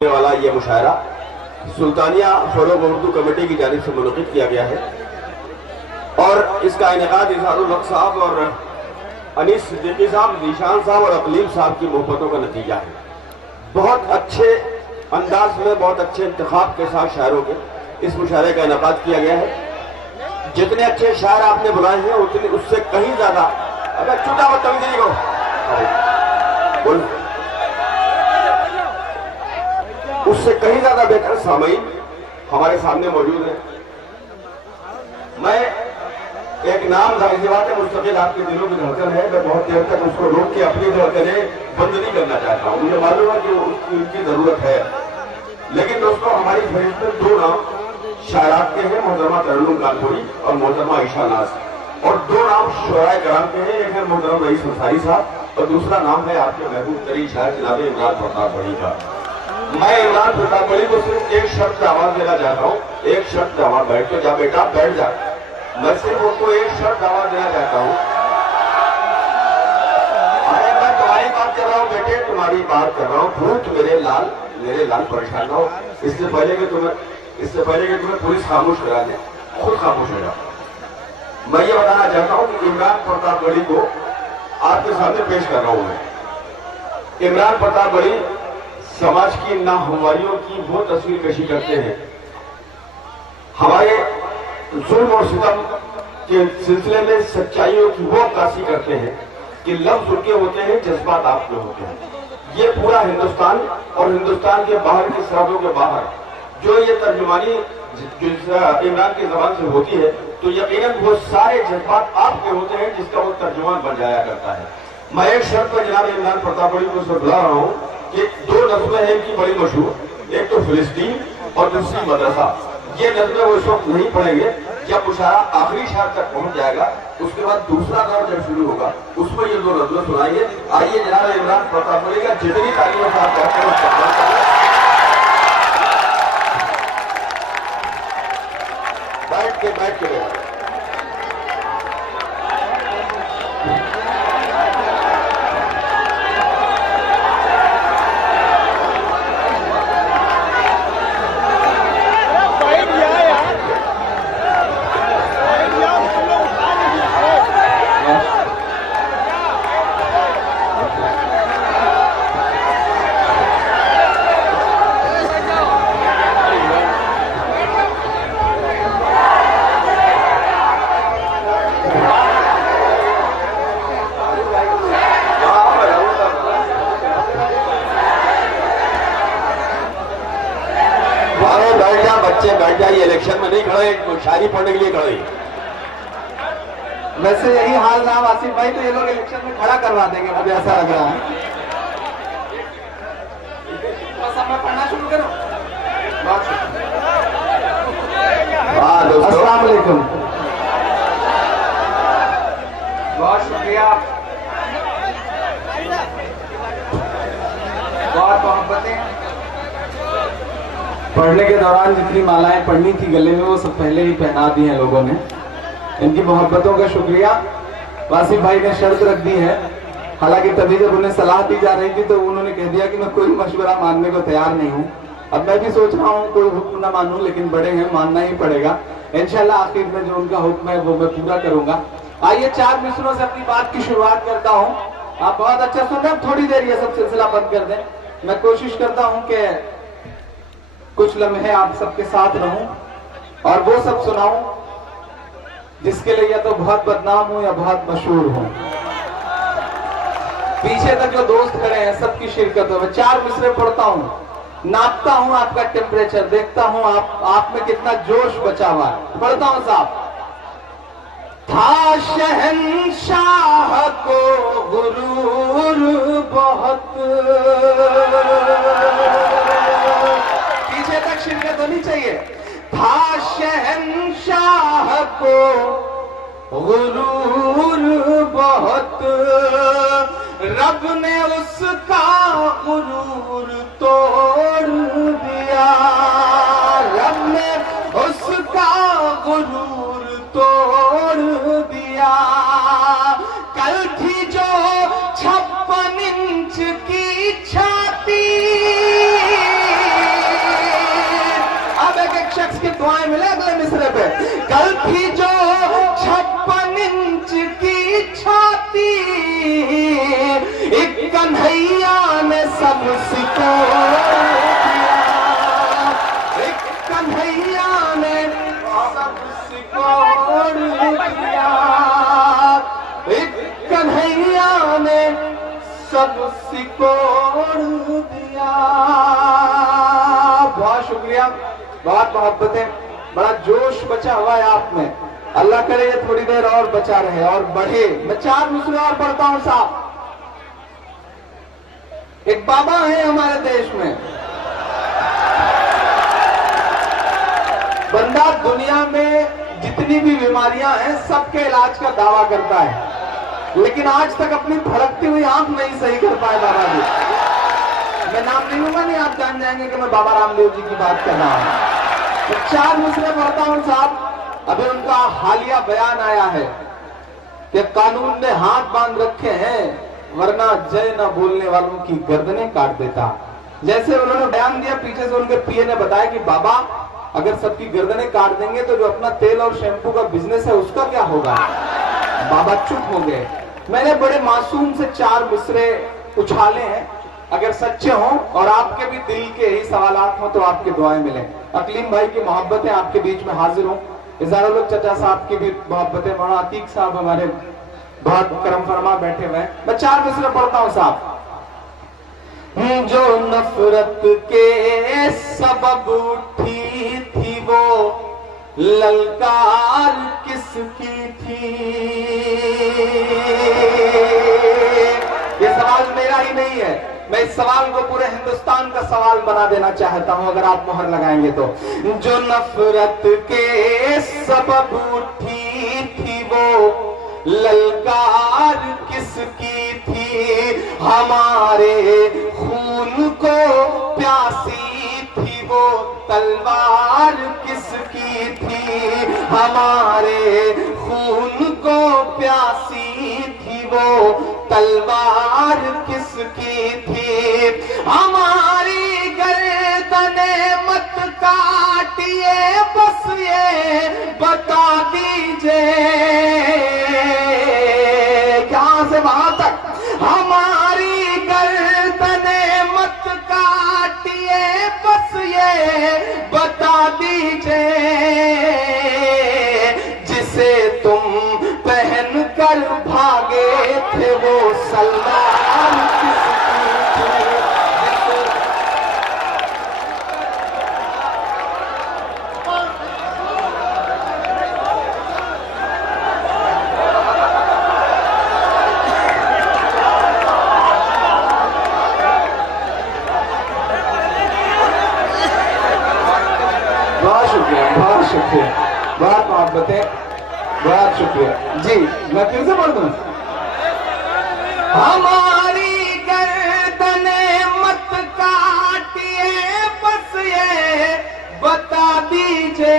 वाला ये मुशायरा सुल्तानिया फरोग उर्दू कमेटी की जानिब से मुनक़िद किया गया है और इसका इनेकाद इज़हारुल हक़ साहब और अनीस सिद्दीकी साहब, ज़ीशान साहब और अक़लीम साहब की मोहब्बतों का नतीजा है। बहुत अच्छे अंदाज में, बहुत अच्छे इंतखाब के साथ शायरों के इस मुशायरे का इनेकाद किया गया है। जितने अच्छे शायर आपने बुलाए हैं उतने उससे कहीं ज्यादा, अगर छुटा हुआ तंगी को बोल, उससे कहीं ज्यादा बेहतर सामईन हमारे सामने मौजूद है। मैं एक नाम जाहिर बात है मुस्तकिल आपके दिलों की धड़कन है, मैं बहुत देर तक उसको रोक के अपनी धड़कनें बंद नहीं करना चाहता हूँ। मुझे मालूम है कि उनकी जरूरत है, लेकिन दोस्तों हमारी फहरिस्त में दो नाम शायरात के हैं, मोहतरमा तरन्नुम कानपुरी और मोहतरमा ईशा नाज, और दो नाम शुराए कराम के हैं। एक है मोहतरम रईस अंसारी साहब और दूसरा नाम है आपके महबूब तरीन शायर जनाब इमरान प्रताप बड़ी का। मैं इमरान प्रताप बड़ी को सिर्फ एक शर्त पे आवाज देना चाहता हूँ, एक शर्त पे आवाज, बैठ तो जा बेटा, बैठ जा। मैं सिर्फ उनको एक शर्त आवाज देना चाहता हूँ। अरे मैं तुम्हारी बात कर रहा हूँ बेटे, तुम्हारी बात कर रहा हूँ। भूत मेरे लाल परेशान ना हो। इससे पहले कि तुम्हें पुलिस खामोश करा दे, खुद खामोश हो जाओ। मैं ये बताना चाहता हूँ कि इमरान प्रताप बड़ी को आपके सामने पेश कर रहा हूँ मैं। इमरान प्रताप बड़ी समाज की नाहमवारियों की वो तस्वीर कशी करते हैं, हमारे जुल्म और सितम के सिलसिले में सच्चाइयों की वो अक्कासी करते हैं कि लफ्ज उनके होते हैं, जज्बात आपके होते हैं। ये पूरा हिंदुस्तान और हिंदुस्तान के बाहर की सरहदों के बाहर जो ये तर्जुमानी इमरान की जबान से होती है, तो यकीनन वो सारे जज्बात आपके होते हैं जिसका वो तर्जुमान बन जाया करता है। मैं एक शर्त पर जनाब इमरान प्रताप बड़ी को बुला रहा हूँ कि दो नज़में हैं इनकी बड़ी मशहूर, एक तो फिलिस्तीन और दूसरी मदरसा। ये नज़में वो इस वक्त नहीं पढ़ेंगे, जब मुशायरा आखिरी शायर तक पहुंच जाएगा उसके बाद दूसरा दौर जब शुरू होगा उसमें ये दो नज़में सुनाएंगे। आइए जनाब इमरान प्रताप बड़ी का जितनी तारीफों से आप कहते हैं बैठ के बैठ जाइए। इलेक्शन में नहीं खड़े, शायरी पढ़ने के लिए खड़े। वैसे यही हाल रहा आसिफ भाई, तो ये लोग इलेक्शन में खड़ा करवा देंगे, मुझे ऐसा लग रहा है। बस अब मैं पढ़ना शुरू करूं। अस्सलाम वालेकुम, बहुत शुक्रिया, बहुत मोहब्बतें। पढ़ने के दौरान जितनी मालाएं पढ़नी थी गले में वो सब पहले ही पहना दी हैं लोगों ने। इनकी मोहब्बतों का शुक्रिया। वासिफ भाई ने शर्त रख दी है, हालांकि तभी जब उन्हें सलाह दी जा रही थी तो उन्होंने कह दिया कि मैं कोई मशवरा मानने को तैयार नहीं हूँ। अब मैं भी सोच रहा हूँ कोई हुक्म ना मानूं, लेकिन बड़े हैं, मानना ही पड़ेगा। इंशाल्लाह आखिर में जो उनका हुक्म है वो मैं पूरा करूंगा। आइए चार मिसरों से अपनी बात की शुरुआत करता हूँ। आप बहुत अच्छा सुन रहे हैं, थोड़ी देर ये सब सिलसिला बंद कर दें। मैं कोशिश करता हूँ कि कुछ लम्हे आप सबके साथ रहूं और वो सब सुनाऊं जिसके लिए या तो बहुत बदनाम हूं या बहुत मशहूर हूं। पीछे तक जो दोस्त खड़े हैं सबकी शिरकत हो। मैं चार मिसरे पढ़ता हूं, नापता हूं आपका टेम्परेचर, देखता हूं आप में कितना जोश बचा हुआ है। पढ़ता हूं साहब। था शहंशाह को गुरूर बहुत, पीछे तक शिरकत होनी चाहिए। था शहंशाह को गुरूर बहुत, रब ने उसका गुरूर तोड़ दिया, रब ने उसका गुरूर तोड़ दिया। कल थी जो 56 इंच की छाती, सब सिकोड़ दिया, एक कन्हैया ने सब सिकोड़ दिया, एक कन्हैया ने सब सिकोड़ दिया। बहुत शुक्रिया, बहुत मोहब्बतें, बड़ा जोश बचा हुआ है आप में। अल्लाह करे ये थोड़ी देर और बचा रहे और बढ़े। मैं 4 मिसरे और पढ़ता हूं साहब। एक बाबा है हमारे देश में, बंदा दुनिया में जितनी भी बीमारियां हैं सबके इलाज का दावा करता है, लेकिन आज तक अपनी फड़कती हुई आंख नहीं सही कर पाए बाबा जी। मैं नाम नहीं लूंगा, नहीं आप जान जाएंगे कि मैं बाबा रामदेव जी की बात कर रहा हूं। तो 4 मिसरे पढ़ता हूं साहब। अभी उनका हालिया बयान आया है कि कानून ने हाथ बांध रखे हैं वरना जय न बोलने वालों की गर्दनें काट देता। जैसे उन्होंने बयान दिया, पीछे से उनके पीए ने बताया कि बाबा अगर सबकी गर्दनें काट देंगे तो जो अपना तेल और शैम्पू का बिजनेस है उसका क्या होगा। बाबा चुप हो गए। मैंने बड़े मासूम से 4 मिसरे उछाले हैं, अगर सच्चे हों और आपके भी दिल के ही सवालात हों तो आपकी दुआएं मिलें। अकलीम भाई की मोहब्बतें आपके बीच में हाजिर हों। इजारुल चचा साहब की भी मोहब्बतें, मौलाना अतीक साहब हमारे बहुत करम फरमा बैठे हुए हैं। मैं 4 मिसरे पढ़ता हूं साहब। जो नफरत के सबब उठी थी वो ललकार किसकी थी। ये सवाल मेरा ही नहीं है, मैं इस सवाल को पूरे हिंदुस्तान का सवाल बना देना चाहता हूं अगर आप मोहर लगाएंगे तो। जो नफरत के सबब उठी थी वो ललकार किसकी थी। हमारे खून को प्यासी थी वो तलवार किसकी थी। हमारे खून को प्यासी थी वो तलवार किसकी थी। हमारी गर्दने मत काटिए बस ये बता दीजिए, यहाँ से वहां तक। हमारी गर्दने मत काटिए बस ये बता दीजिए, जिसे तुम पहन कर भागे थे वो सलवार किसकी थी। बहुत शुक्रिया, बहुत शुक्रिया, बहुत मोहब्बतें, बहुत शुक्रिया जी। मैं फिर से बोल दूं। हमारी गर्दने मत काटिए बस ये बता दीजिए,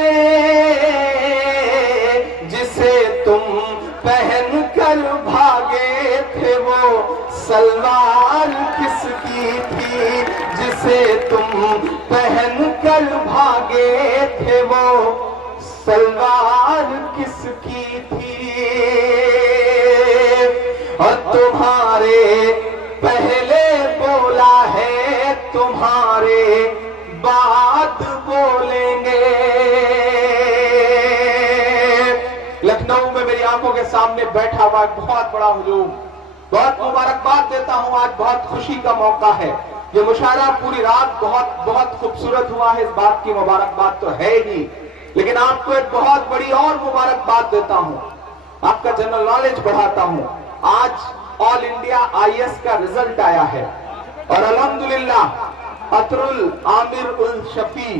जिसे तुम पहन कर भागे थे वो सलवार किसकी थी। जिसे तुम पहन कर भागे थे वो सलवार किसकी थी। और तुम्हारे पहले बोला है तुम्हारे बाद बोलेंगे। लखनऊ में मेरी आंखों के सामने बैठा हुआ बहुत बड़ा हुजूम, बहुत मुबारकबाद देता हूं। आज बहुत खुशी का मौका है। ये मुशायरा पूरी रात बहुत बहुत खूबसूरत हुआ है, इस बात की मुबारकबाद तो है ही, लेकिन आपको एक बहुत बड़ी और मुबारकबाद देता हूं, आपका जनरल नॉलेज बढ़ाता हूं। आज ऑल इंडिया आईएएस का रिजल्ट आया है और अल्हम्दुलिल्लाह अतरुल आमिर उल शफी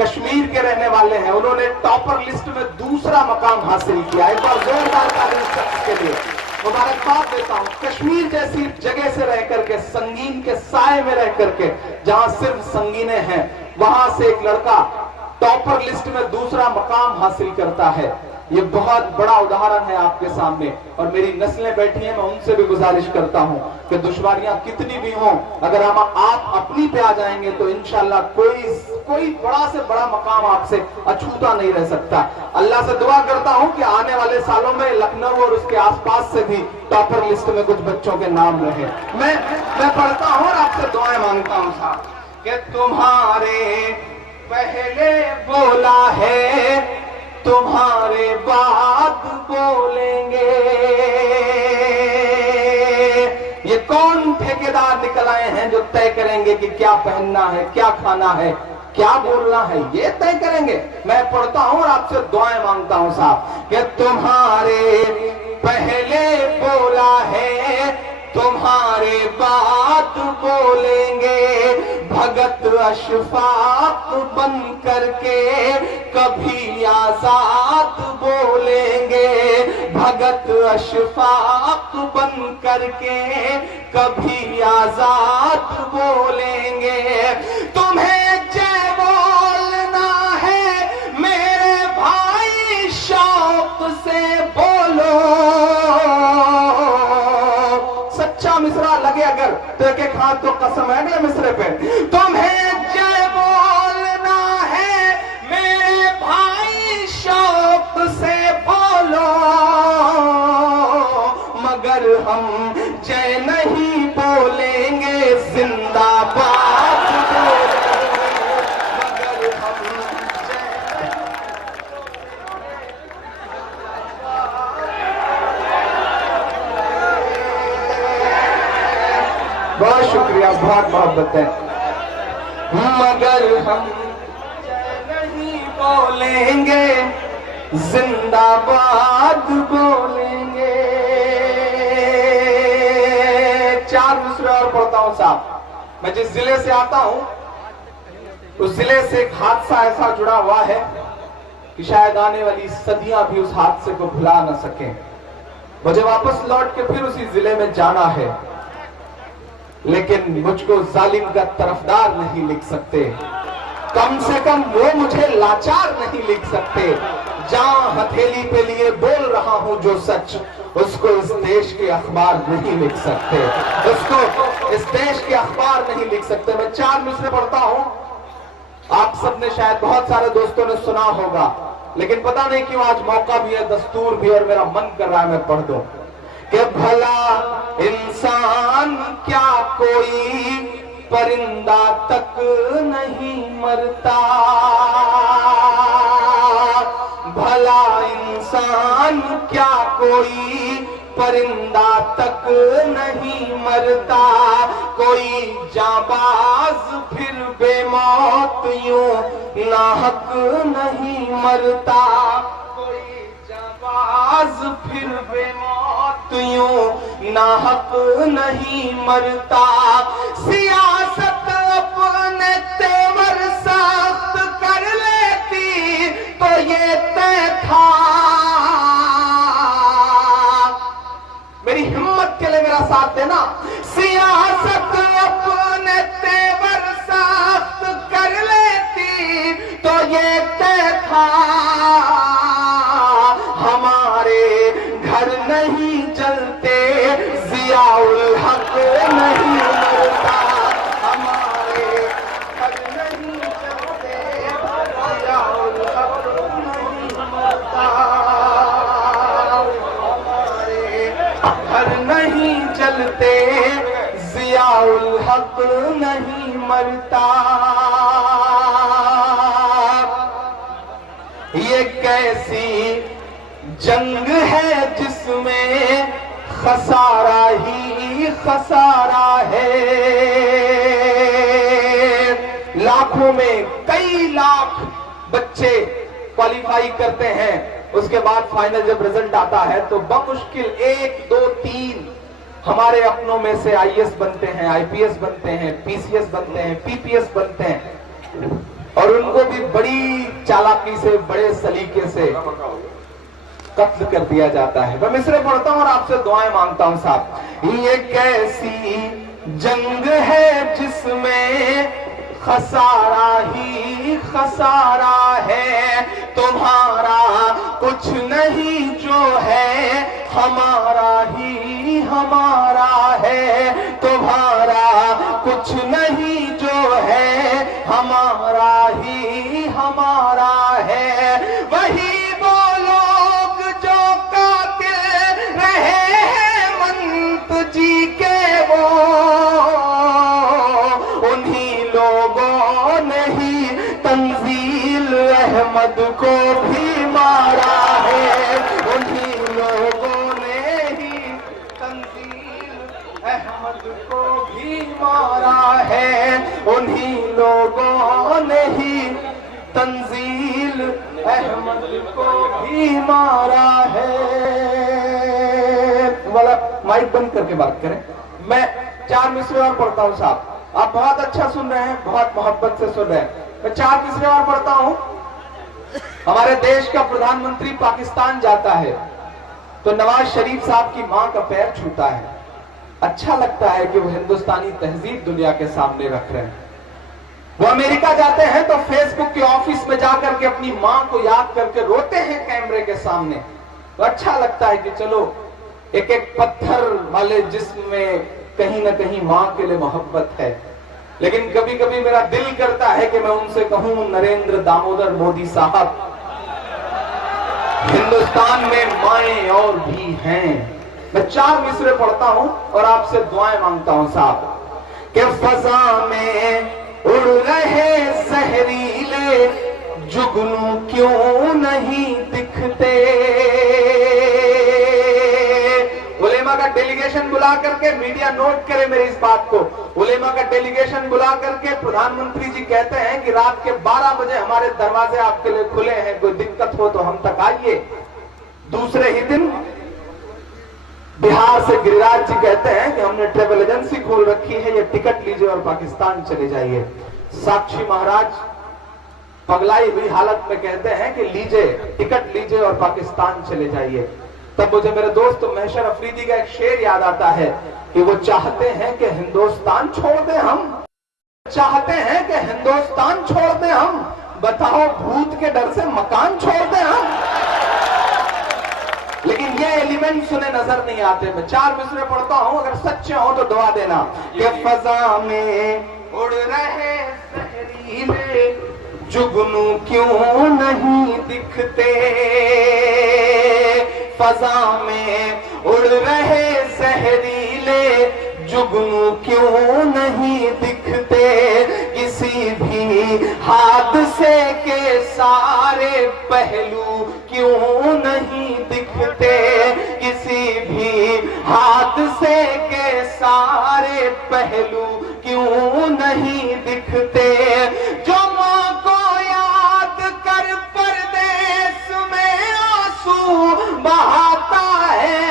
कश्मीर के रहने वाले हैं, उन्होंने टॉपर लिस्ट में 2रा मकाम हासिल किया। एक बार जोरदार ताली इस शख्स के लिए मुबारकबाद देता हूं। कश्मीर जैसी जगह से रह करके, संगीन के साए में रह करके, जहां सिर्फ संगीने हैं, वहां से एक लड़का टॉपर लिस्ट में 2रा मकाम हासिल करता है। ये बहुत बड़ा उदाहरण है आपके सामने। और मेरी नस्लें बैठी हैं, मैं उनसे भी गुजारिश करता हूं कि दुश्वारियां कितनी भी हों, अगर हम आप अपनी पे आ जाएंगे तो इंशाल्लाह कोई बड़ा से बड़ा मकाम आपसे अछूता नहीं रह सकता। अल्लाह से दुआ करता हूं कि आने वाले सालों में लखनऊ और उसके आसपास से भी टॉपर लिस्ट में कुछ बच्चों के नाम रहे। मैं पढ़ता हूं और आपसे दुआएं मांगता हूं साहब कि तुम्हारे पहले बोला है, तुम्हारे बाद बोलेंगे। ये कौन ठेकेदार निकल आए हैं जो तय करेंगे कि क्या पहनना है, क्या खाना है, क्या बोलना है, ये तय करेंगे। मैं पढ़ता हूं और आपसे दुआएं मांगता हूं साहब कि तुम्हारे पहले बोला है, तुम्हारे बाद बोलेंगे। भगत अशफाक बन करके कभी आजाद बोलेंगे। भगत अशफाक बन करके कभी आजाद बोलेंगे। तुम्हें जय बोलना है मेरे भाई, शौक से बोलो। सच्चा मिसरा लगे अगर तो एक हाथ तो कसम है ना मिसरे पे। तुम्हें जय बोलना है मेरे भाई, शौक से बोलो। मगर हम जय नहीं बोलेंगे, जिंदाबाद बोलेंगे। मगर हम बहुत शुक्रिया, बहुत मोहब्बत है। मगर हम नहीं बोलेंगे, जिंदाबाद बोलेंगे। 4 मिसरे और पढ़ता हूं साहब। मैं जिस जिले से आता हूं उस जिले से एक हादसा ऐसा जुड़ा हुआ है कि शायद आने वाली सदियां भी उस हादसे को भुला न सकें। मुझे वापस लौट के फिर उसी जिले में जाना है, लेकिन मुझको जालिम का तरफदार नहीं लिख सकते। कम से कम वो मुझे लाचार नहीं लिख सकते। जहां हथेली पे लिए बोल रहा हूं जो सच, उसको इस देश के अखबार नहीं लिख सकते। उसको इस देश के अखबार नहीं लिख सकते। मैं 4 मिसरे पढ़ता हूं। आप सबने शायद बहुत सारे दोस्तों ने सुना होगा, लेकिन पता नहीं क्यों आज मौका भी है, दस्तूर भी, और मेरा मन कर रहा है मैं पढ़ दूं कि भला इंसान क्या कोई परिंदा तक नहीं मरता। भला इंसान क्या कोई परिंदा तक नहीं मरता। कोई जाबाज फिर बेमौत यूं नाहक नहीं मरता। कोई जाबाज फिर बेमौत यूं नाहक नहीं मरता। सियासत अपने तेवर सख्त कर लेती तो ये तय था। मेरी हिम्मत के लिए मेरा साथ देना। सियासत अपने तेवर सख्त कर लेती तो ये तय था। हमारे घर नहीं जलते, जियाउल हक नहीं मरता। हमारे घर नहीं जलते, जियाउल हक नहीं मरता। हमारे घर नहीं जलते, जियाउल हक नहीं मरता। ये कैसी जंग है जिसमें खसारा ही खसारा है। लाखों में कई लाख बच्चे क्वालिफाई करते हैं, उसके बाद फाइनल जब रिजल्ट आता है तो बमुश्किल 1, 2, 3 हमारे अपनों में से आईएएस बनते हैं, आईपीएस बनते हैं, पीसीएस बनते हैं, पीपीएस बनते हैं, और उनको भी बड़ी चालाकी से, बड़े सलीके से कत्ल कर दिया जाता है। मैं मिसरे पढ़ता हूं और आपसे दुआएं मांगता हूं साहब। ये कैसी जंग है जिसमें खसारा ही खसारा है। तुम्हारा कुछ नहीं जो है हमारा ही हमारा है, तुम्हारा कुछ नहीं जो है हमारा ही हमारा है। वही वो लोग जो कातिल रहे हेमंत जी के, वो उन्हीं लोगों ने ही तंजील अहमद को भी मारा है, उन्हीं लोगों ने ही तंजील अहमद को भी मारा है, उन्हीं लोगों ने ही तंजील अहमद को भी मारा है। वाला माइक बंद करके बात करें। मैं 4 मिसरे और पढ़ता हूं साहब, आप बहुत अच्छा सुन रहे हैं, बहुत मोहब्बत से सुन रहे हैं। मैं 4 मिसरे और पढ़ता हूं। हमारे देश का प्रधानमंत्री पाकिस्तान जाता है तो नवाज शरीफ साहब की मां का पैर छूता है। अच्छा लगता है कि वो हिंदुस्तानी तहजीब दुनिया के सामने रख रहे हैं। वो अमेरिका जाते हैं तो फेसबुक के ऑफिस में जाकर के अपनी मां को याद करके रोते हैं कैमरे के सामने। तो अच्छा लगता है कि चलो एक एक पत्थर वाले जिस्म में कहीं ना कहीं मां के लिए मोहब्बत है। लेकिन कभी कभी मेरा दिल करता है कि मैं उनसे कहूं, नरेंद्र दामोदर मोदी साहब, हिंदुस्तान में माएं और भी हैं। मैं 4 मिसरे पढ़ता हूं और आपसे दुआएं मांगता हूं साहब। कि फजा में उड़ रहे जहरीले जुगनू क्यों नहीं दिखते। उलेमा का डेलीगेशन बुला करके, मीडिया नोट करे मेरी इस बात को, उलेमा का डेलीगेशन बुला करके प्रधानमंत्री जी कहते हैं कि रात के 12 बजे हमारे दरवाजे आपके लिए खुले हैं, कोई दिक्कत हो तो हम तक आइए। दूसरे ही दिन बिहार से गिरिराज जी कहते हैं कि हमने ट्रेवल एजेंसी खोल रखी है, ये टिकट लीजिए और पाकिस्तान चले जाइए। साक्षी महाराज पगलाई हुई हालत में कहते हैं कि लीजिए, टिकट लीजिए और पाकिस्तान चले जाइए। तब मुझे मेरे दोस्त महशर अफरीदी का एक शेर याद आता है कि वो चाहते हैं कि हिंदुस्तान छोड़ दें हम, चाहते हैं कि हिंदुस्तान छोड़ दें हम, बताओ भूत के डर से मकान छोड़ दें हम। लेकिन ये एलिमेंट सुने नजर नहीं आते। मैं 4 मिसरे पढ़ता हूं, अगर सच्चे हो तो दुआ देना। कि फजा में उड़ रहे जहरीले जुगनू क्यों नहीं दिखते। फजा में उड़ रहे जहरीले जुगनू क्यों नहीं दिखते। किसी भी हादसे के सारे पहलू क्यों नहीं दिखते। किसी भी हादसे के सारे पहलू क्यों नहीं दिखते। जो मां को याद कर परदेस में आंसू बहाता है।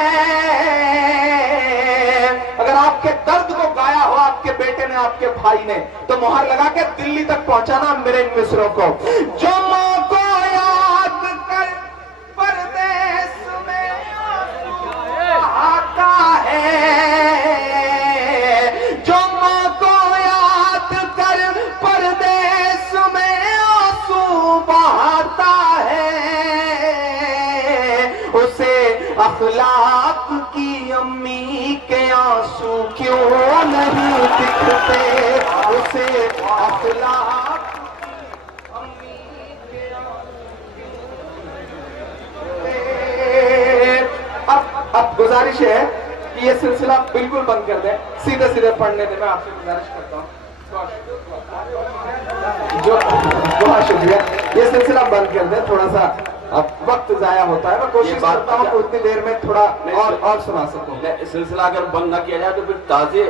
अगर आपके दर्द को गाया हो आपके बेटे ने, आपके भाई ने, तो मुहर लगा के दिल्ली तक पहुंचाना मेरे इन मिसरों को। जो मां को याद कर परदेस में आंसू बहाता है। जो मां को याद कर परदेस में आंसू बहाता है। उसे अखलाक की अम्मी के आंसू क्यों नहीं दिखते। उसे अखलाक की अम्मी के आंसू अब गुजारिश है कि ये सिलसिला बिल्कुल बंद कर दें, सीधे सीधे पढ़ने दें। मैं आपसे गुजारिश करता हूँ, जो बहुत शुक्रिया। ये सिलसिला बंद कर दें, थोड़ा सा अब वक्त जाया होता है। मैं कोशिश करता हूँ कि उतनी देर में थोड़ा और सुना सकूं। सिलसिला अगर बंद ना किया जाए तो फिर ताजे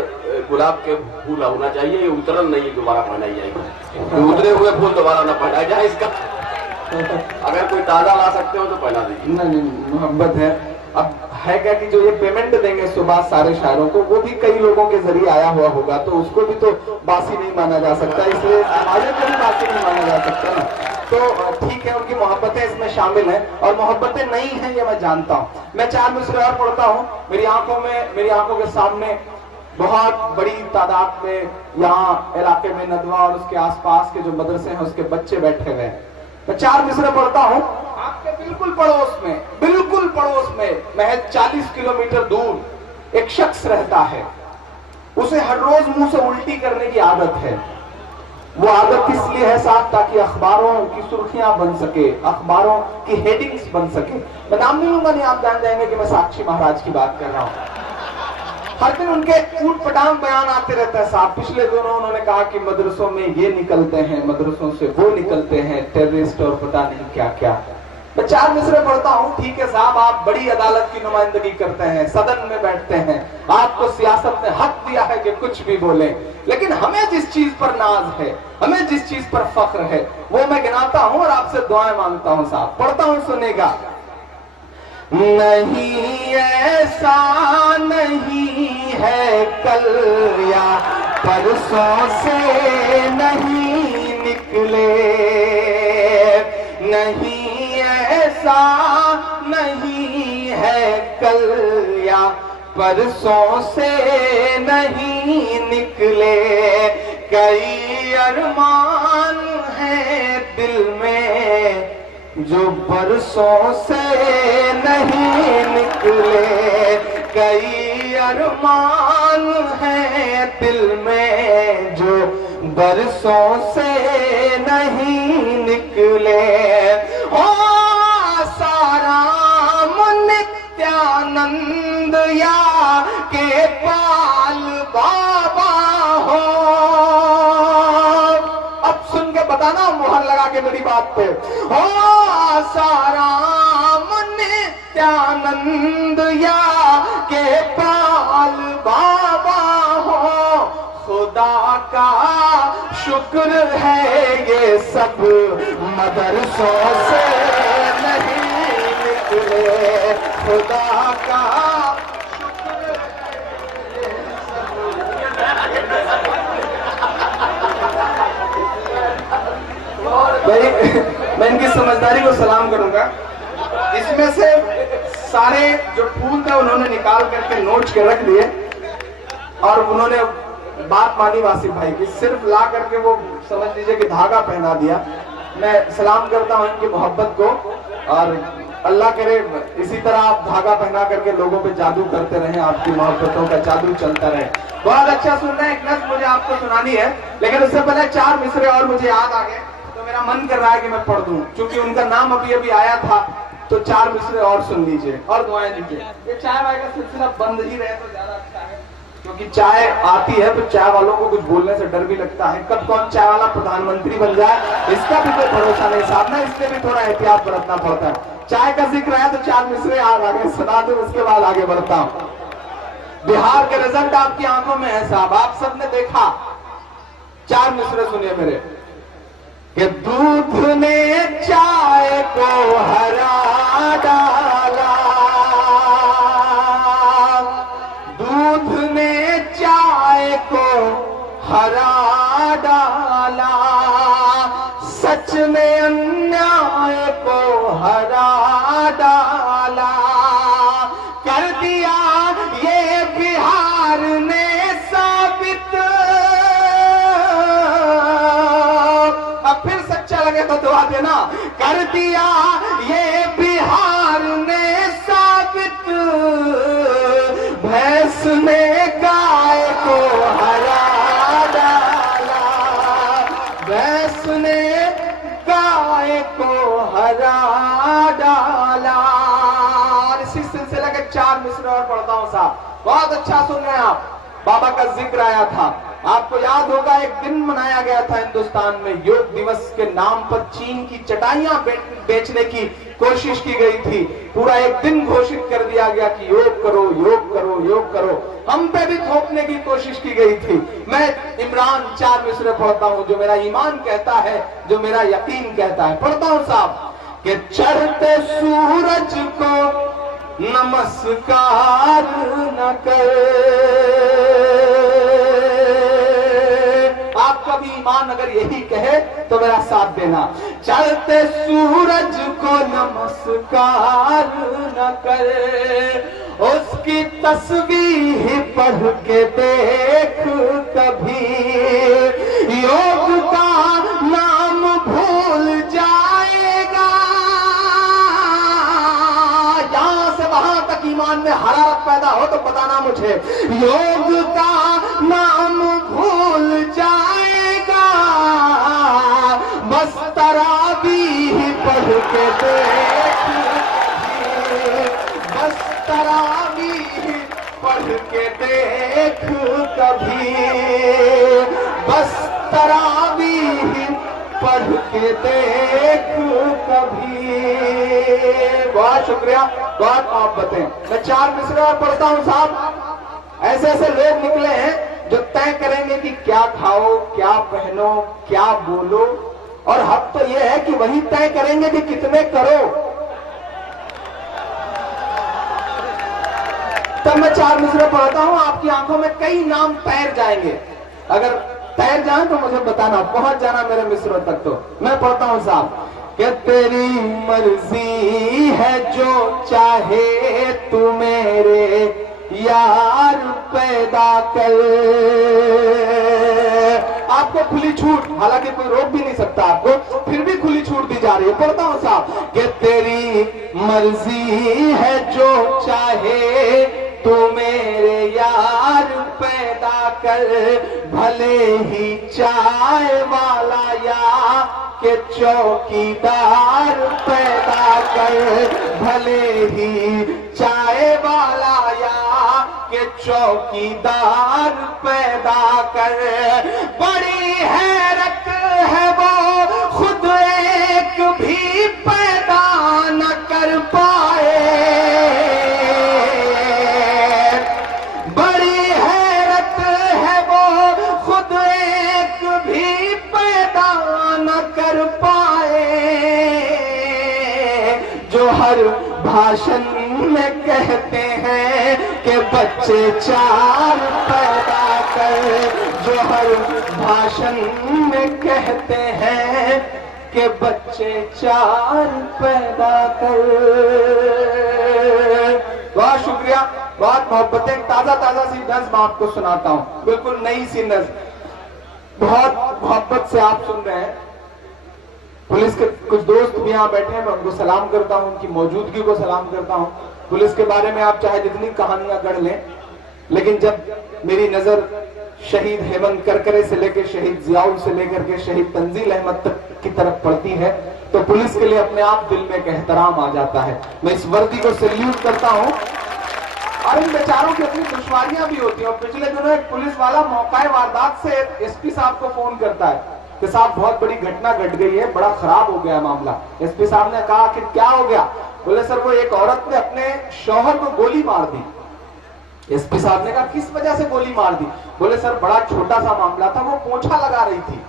गुलाब के फूल होना चाहिए। ये उतरन नहीं दोबारा पहनाई जाएगी, उतरे हुए फूल दोबारा ना पहनाया जाए। इसका अगर कोई ताजा ला सकते हो तो पहना दीजिए। नहीं, मोहब्बत है। अब है क्या कि जो ये पेमेंट देंगे सुबह सारे शायरों को, वो भी कई लोगों के जरिए आया हुआ होगा, तो उसको भी तो बासी नहीं माना जा सकता, इसलिए समाज को भी बासी नहीं माना जा सकता ना। तो ठीक है, उनकी मोहब्बतें इसमें शामिल हैं और मोहब्बतें नहीं हैं ये मैं जानता हूँ। मैं 4 मिसरे और पढ़ता हूँ। मेरी आंखों के सामने बहुत बड़ी तादाद में यहाँ इलाके में नदवा और उसके आसपास के जो मदरसे हैं उसके बच्चे बैठे हुए हैं। मैं 4 मिसरे पढ़ता हूँ। के बिल्कुल पड़ोस में महज 40 किलोमीटर दूर एक शख्स रहता है। उसे हर रोज मुंह से उल्टी करने की आदत है। वो आदत इसलिए है साहब ताकि अखबारों की सुर्खियां बन सके, अखबारों की हेडिंग्स बन सके। मैं नाम नहीं लूंगा, नहीं आप जान जाएंगे कि मैं साक्षी महाराज की बात कर रहा हूं। हर दिन उनके ऊट पटांग बयान आते रहते हैं साहब। पिछले दिनों उन्होंने कहा कि मदरसों में ये निकलते हैं, मदरसों से वो निकलते हैं, टेररिस्ट और पता नहीं क्या क्या। मैं 4 मिसरे पढ़ता हूँ, ठीक है साहब, आप बड़ी अदालत की नुमाइंदगी करते हैं, सदन में बैठते हैं, आपको सियासत ने हक दिया है कि कुछ भी बोले, लेकिन हमें जिस चीज पर नाज है, हमें जिस चीज पर फख्र है, वो मैं गिनाता हूँ और आपसे दुआएं मांगता हूँ साहब। पढ़ता हूँ, सुनेगा। नहीं ऐसा नहीं है कल या परसों से नहीं निकले, नहीं ऐसा नहीं है कल या परसों से नहीं निकले। कई अरमान हैं दिल में जो बरसों से नहीं निकले। कई अरमान हैं दिल में जो बरसों से नहीं निकले। ओ साराम नित्यानंद या के पाल बाबा हो। अब सुन के बताना, मुहर लगा के मेरी बात पे। ओ साराम नित्यानंद या के पाल बाबा हो। खुदा का शुक्र है ये सब मदरसों से नहीं निकले। खुदा का शुक्र है ये सब। मैं इनकी समझदारी को सलाम करूंगा। इसमें से सारे जो फूल थे उन्होंने निकाल करके नोट के रख दिए और उन्होंने बात मानी वासिफ भाई की, सिर्फ ला करके वो समझ लीजिए कि धागा पहना दिया। मैं सलाम करता हूं इनकी मोहब्बत को और अल्लाह करे इसी तरह आप धागा पहना करके लोगों पे जादू करते रहें, आपकी मोहब्बतों का जादू चलता रहे। बहुत अच्छा सुन रहे हैं। एक नज़्म मुझे आपको सुनानी है, लेकिन उससे पहले 4 मिसरे और मुझे याद आ गए, तो मेरा मन कर रहा है कि मैं पढ़ दूं। क्योंकि उनका नाम अभी अभी आया था, तो 4 मिसरे और सुन लीजिए और दुआएं दीजिए। ये चाय वाय का सिलसिला बंद ही रहे तो ज्यादा अच्छा है, क्योंकि चाय आती है तो चाय वालों को कुछ बोलने से डर भी लगता है। कब कौन चाय वाला प्रधानमंत्री बन जाए इसका भी कोई भरोसा नहीं साहब ना, इसलिए भी थोड़ा एहतियात बरतना पड़ता है। चाय का जिक्र है तो 4 मिसरे याद आ गए, सुना दूं, उसके बाद आगे बढ़ता हूं। बिहार के रिजल्ट आपकी आंखों में है साहब, आप सबने देखा। 4 मिसरे सुनिए मेरे कि दूध ने चाय को हरा डाला, दूध ने चाय को हरा डाला, सच ने अन्याय को हरा डाला, कर दिया ये बिहार ने साबित। अब फिर सच्चा लगे तो दुआ देना। कर दिया ये बिहार ने साबित, भैंस ने गाय को हरा डाला, भैंस ने गाय को हरा डाला। इसी सिलसिले के 4 मिसरे और पढ़ता हूं साहब, बहुत अच्छा सुन रहे हैं आप। बाबा का जिक्र आया था, आपको याद होगा एक दिन मनाया गया था हिंदुस्तान में योग दिवस के नाम पर चीन की चटाइयां बेचने की कोशिश की गई थी। पूरा एक दिन घोषित कर दिया गया कि योग करो, योग करो, योग करो। हम पे भी थोपने की कोशिश की गई थी। मैं इमरान 4 मिसरे पढ़ता हूं, जो मेरा ईमान कहता है, जो मेरा यकीन कहता है। पढ़ता हूं साहब कि चढ़ते सूरज को नमस्कार न कर। आपका भी ईमान अगर यही कहे तो मेरा साथ देना। चढ़ते सूरज को नमस्कार न कर, उसकी तस्वीर पढ़ के देख कभी, योग का नाम भूल जाएगा, में हरारत पैदा हो तो बताना मुझे। योग का नाम भूल जाएगा, बस तरावीह पढ़ के देख, बस तरावीह पढ़ के देख कभी, बस तरावीह पढ़ के देख कभी। बहुत शुक्रिया, बहुत मोहब्बतें। मैं 4 मिसरे और पढ़ता हूं साहब। ऐसे ऐसे लोग निकले हैं जो तय करेंगे कि क्या खाओ, क्या पहनो, क्या बोलो, और हक तो यह है कि वही तय करेंगे कि कितने करो। तब मैं 4 मिसरे पढ़ता हूं, आपकी आंखों में कई नाम तैर जाएंगे। अगर तैर जाए तो मुझे बताना, पहुंच जाना मेरे मिसरों तक। तो मैं पढ़ता हूं साहब कि तेरी मर्जी है जो चाहे तू मेरे यार पैदा कर। आपको खुली छूट, हालांकि कोई रोक भी नहीं सकता आपको, फिर भी खुली छूट दी जा रही है। पढ़ता हूं साहब कि तेरी मर्जी है जो चाहे तू मेरे यार पैदा कर, भले ही चाय वाला या के चौकीदार पैदा कर, भले ही चाय वाला या के चौकीदार पैदा कर। बड़ी हैरत है वो खुद एक भी पैदा न कर पाए, बड़ी हैरत है वो खुद एक भी पैदा न कर पाए, जो हर भाषण में कहते हैं कि बच्चे 4 पैदा कर, जो हर भाषण में कहते हैं कि बच्चे 4 पैदा कर। बहुत शुक्रिया, बहुत मोहब्बतें। ताजा ताजा सी नज़्म मैं आपको सुनाता हूं, बिल्कुल नई सी नज़्म, बहुत मोहब्बत से आप सुन रहे हैं। पुलिस के कुछ दोस्त भी यहाँ बैठे हैं, मैं उनको सलाम करता हूं, उनकी मौजूदगी को सलाम करता हूं। पुलिस के बारे में आप चाहे जितनी कहानियां गढ़ लें, लेकिन जब मेरी नजर शहीद हेमंत करकरे से लेकर शहीद जियाउल से लेकर के शहीद तंजील अहमद तक की तरफ पड़ती है, तो पुलिस के लिए अपने आप दिल में एक एहतराम आ जाता है। मैं इस वर्दी को सैल्यूट करता हूं। और इन बेचारों की अपनी दुश्वारियां भी होती हैं। और पिछले दिनों एक पुलिस वाला मौके वारदात से एसपी साहब को फोन करता है कि साहब बहुत बड़ी घटना घट गई है, बड़ा खराब हो गया मामला। एसपी साहब ने कहा कि क्या हो गया? बोले सर वो एक औरत ने अपने शौहर को गोली मार दी। एसपी साहब ने कहा किस वजह से गोली मार दी? बोले सर बड़ा छोटा सा मामला था, वो पोंछा लगा रही थी,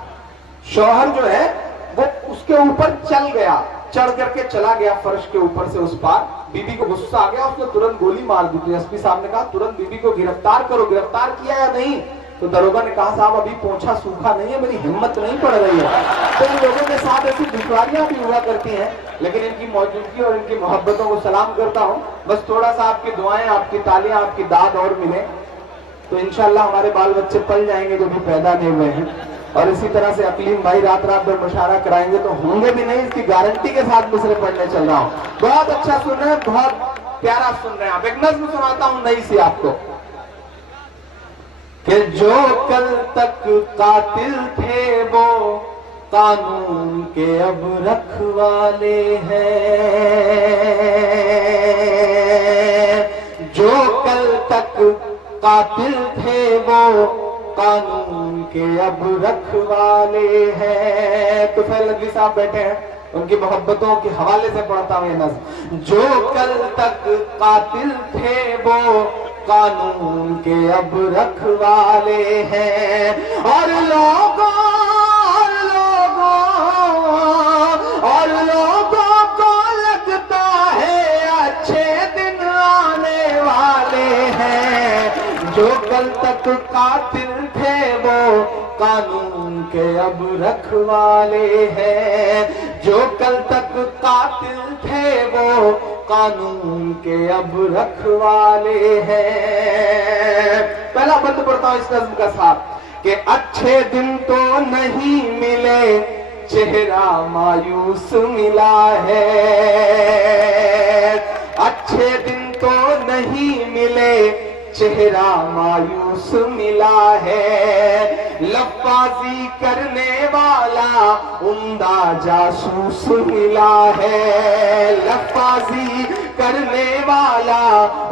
शौहर जो है वो उसके ऊपर चल गया, चढ़ करके चला गया फर्श के ऊपर से उस पार। बीबी को गुस्सा आ गया, उसने तुरंत गोली मार दी। तो एसपी साहब ने कहा तुरंत बीबी को गिरफ्तार करो। गिरफ्तार किया या नहीं? तो दरोगा ने कहा साहब अभी पोंछा सूखा नहीं है, मेरी हिम्मत नहीं पड़ रही है। तो इन लोगों के साथ ऐसी दुश्वारियां भी हुआ करती हैं, लेकिन इनकी मौजूदगी और इनकी मोहब्बतों को सलाम करता हूं। बस थोड़ा सा आपकी दुआएं, आपकी तालियां, आपकी दाद और मिले तो इंशाल्लाह हमारे बाल बच्चे पल जाएंगे जो भी पैदा नहीं हुए हैं। और इसी तरह से अकलीम भाई रात रात भर मुशायरा कराएंगे तो होंगे भी नहीं, इसकी गारंटी के साथ मिसरे पढ़ने चल रहा हूं। बहुत अच्छा सुन रहे हैं, बहुत प्यारा सुन रहे हैं आप। एक नज़्म सुनाता हूं नई सी आपको कि जो कल तक कातिल थे वो कानून के अब रखवाले हैं, जो कल तक कातिल थे वो कानून के अब रखवाले हैं। तो फिर नदवी साहब बैठे हैं, उनकी मोहब्बतों के हवाले से पढ़ता हूं ये नज़्म। जो कल तक कातिल थे वो कानून के अब रखवाले हैं, और लोगों को लगता है अच्छे दिन आने वाले हैं। जो कल तक कातिल थे वो कानून के अब रखवाले हैं, जो कल तक कातिल थे वो कानून के अब रखवाले हैं। पहला बंद पढ़ता हूं इस नज़्म का साथ कि अच्छे दिन तो नहीं मिले, चेहरा मायूस मिला है। अच्छे दिन तो नहीं मिले, चेहरा मायूस मिला है। लफ्फाजी करने वाला उम्दा जासूस मिला है। लफ्फाजी करने वाला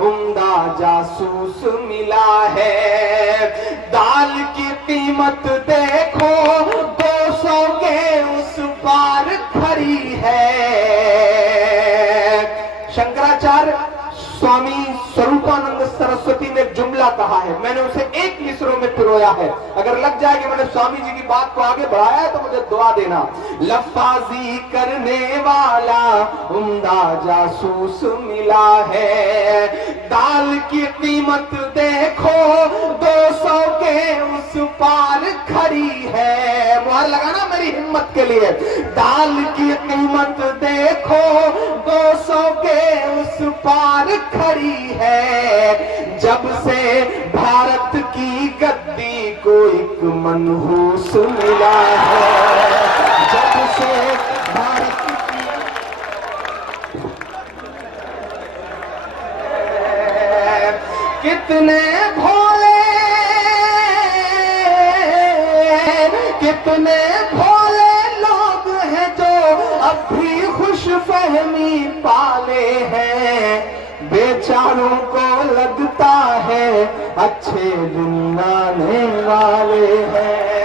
उम्दा जासूस मिला है। दाल की कीमत देखो 200 के उस पार खड़ी है। शंकराचार्य स्वामी स्वरूपानंद सरस्वती ने जुमला कहा है, मैंने उसे एक मिसरों में पिरोया है। अगर लग जाए कि मैंने स्वामी जी की बात को आगे बढ़ाया है तो मुझे दुआ देना। लफ्फाजी करने वाला उम्दा जासूस मिला है। दाल की कीमत देखो 200 के उस पार खड़ी है। मुहर लगाना मेरी हिम्मत के लिए। दाल की कीमत देखो 200 के उस पार खड़ी है। जब से भारत की गद्दी को एक मनहूस मिला है। जब से भारत की कितने भोले कितने भोले लोग हैं जो अब भी खुश फहमी पाले हैं। बेचारों को लगता है अच्छे दिन आने वाले हैं।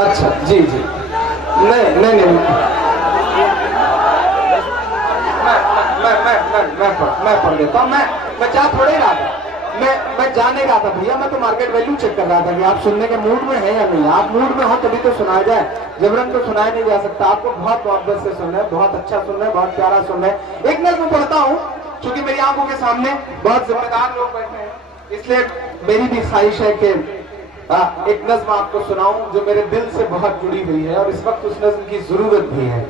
अच्छा जी जी, नहीं मैं पढ़ देता हूँ। मैं जा थोड़े रहा था, मैं जाने रहा था भैया। मैं तो मार्केट वैल्यू चेक कर रहा था कि आप सुनने के मूड में है या नहीं। आप मूड में हो तभी तो सुनाया जाए, जबरन तो सुनाया नहीं जा सकता। आपको बहुत मोहब्बत से सुनना है, बहुत अच्छा सुनना है, बहुत प्यारा सुनना है। एक नज़्म पढ़ता हूँ, क्योंकि मेरी आंखों के सामने बहुत जिम्मेदार लोग बैठे हैं, इसलिए मेरी भी ख्वाहिश है कि एक नज़्म आपको सुनाऊं जो मेरे दिल से बहुत जुड़ी हुई है और इस वक्त उस नज़्म की जरूरत भी है।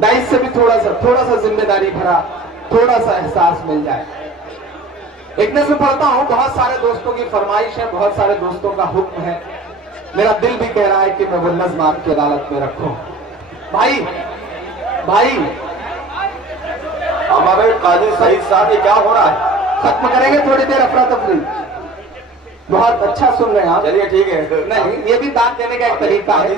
डाइस से भी थोड़ा सा जिम्मेदारी भरा थोड़ा सा एहसास मिल जाए। एक नज़्म पढ़ता हूं, बहुत सारे दोस्तों की फरमाइश है, बहुत सारे दोस्तों का हुक्म है। मेरा दिल भी कह रहा है कि मैं वो नज़्म आपकी अदालत में रखूं। भाई हमारे काजी सईद साहब, ये क्या हो रहा है? खत्म करेंगे थोड़ी देर अफरा तफरी। बहुत अच्छा सुन रहे हैं आप। चलिए ठीक है। नहीं, ये भी दांत देने का एक तरीका है।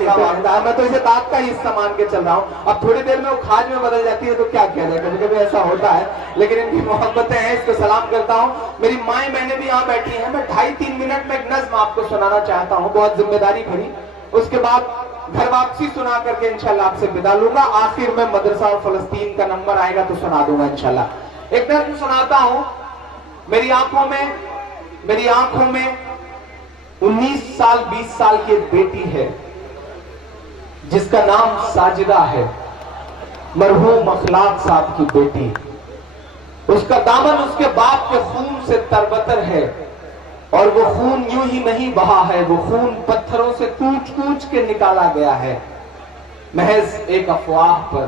मैं तो इसे दांत का ही हिस्सा मान के चल रहा हूँ। अब थोड़ी देर में वो खाज में बदल जाती है तो क्या किया जाए, कभी कभी ऐसा होता है। लेकिन इनकी मोहब्बतें हैं, इसको सलाम करता हूँ। मेरी माएँ बहनें भी यहाँ बैठी हैं। मैं 2.5-3 मिनट में एक नज़्म आपको सुनाना चाहता हूँ, बहुत जिम्मेदारी भरी। उसके बाद घर वापसी सुना करके इंशाल्लाह आपसे विदा लूंगा। आखिर में मदरसा और फलस्तीन का नंबर आएगा तो सुना दूंगा इंशाल्लाह। एक नज़्म सुनाता हूँ। मेरी आंखों में 19 साल 20 साल की एक बेटी है जिसका नाम साजिदा है, मरहूम अखलाक साहब की बेटी। उसका दामन उसके बाप के खून से तरबतर है और वो खून यूं ही नहीं बहा है, वो खून पत्थरों से कूच कूच के निकाला गया है महज एक अफवाह पर।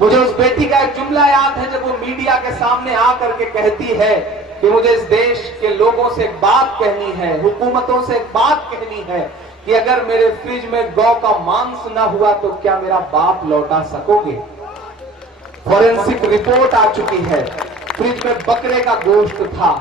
मुझे उस बेटी का एक जुमला याद है जब वो मीडिया के सामने आकर के कहती है कि मुझे इस देश के लोगों से एक बात कहनी है, हुकूमतों से एक बात कहनी है कि अगर मेरे फ्रिज में गौ का मांस ना हुआ तो क्या मेरा बाप लौटा सकोगे? फॉरेंसिक रिपोर्ट आ चुकी है, फ्रिज में बकरे का गोश्त था।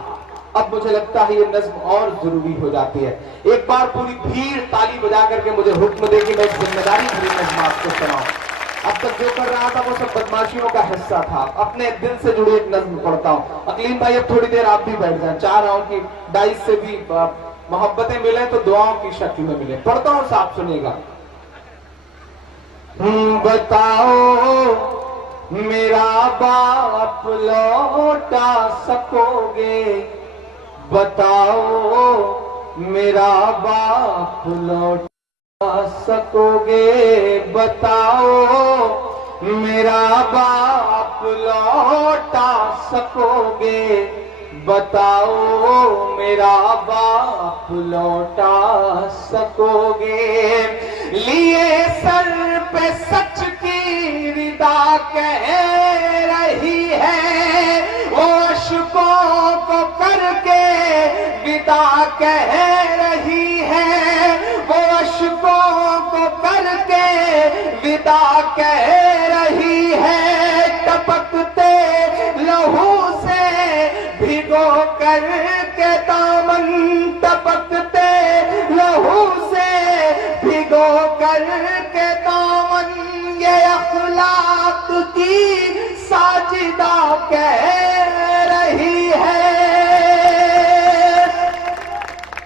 अब मुझे लगता है ये नज़्म और जरूरी हो जाती है। एक बार पूरी भीड़ ताली बजा करके मुझे हुक्म दे कि मैं एक जिम्मेदारी भरी नज़्म आपको सुनाऊं। अब तक जो कर रहा था वो सब बदमाशियों का हिस्सा था। अपने दिल से जुड़ी एक नज़्म पढ़ता हूँ। अकलीम भाई अब थोड़ी देर आप भी बैठ जाएं। चाह रहा हूं कि डाइस से भी मोहब्बतें मिले तो दुआओं की शक्ल में मिले। पढ़ता हूँ, साफ सुनिएगा। बताओ मेरा बाप लौटा सकोगे? बताओ मेरा बाप लौटा सकोगे? बताओ मेरा बाप लौटा सकोगे? बताओ मेरा बाप लौटा सकोगे? लिए सर पे सच की रिदा कह रही है, वो अशकों को करके विदा कह रही है, वो अश्कों को करके विदा कह रही है। टपकते लहू से भिगो करके दामन, टपकते लहू से भिगो करके दामन, ये अखलाक की साजिदा कह रही है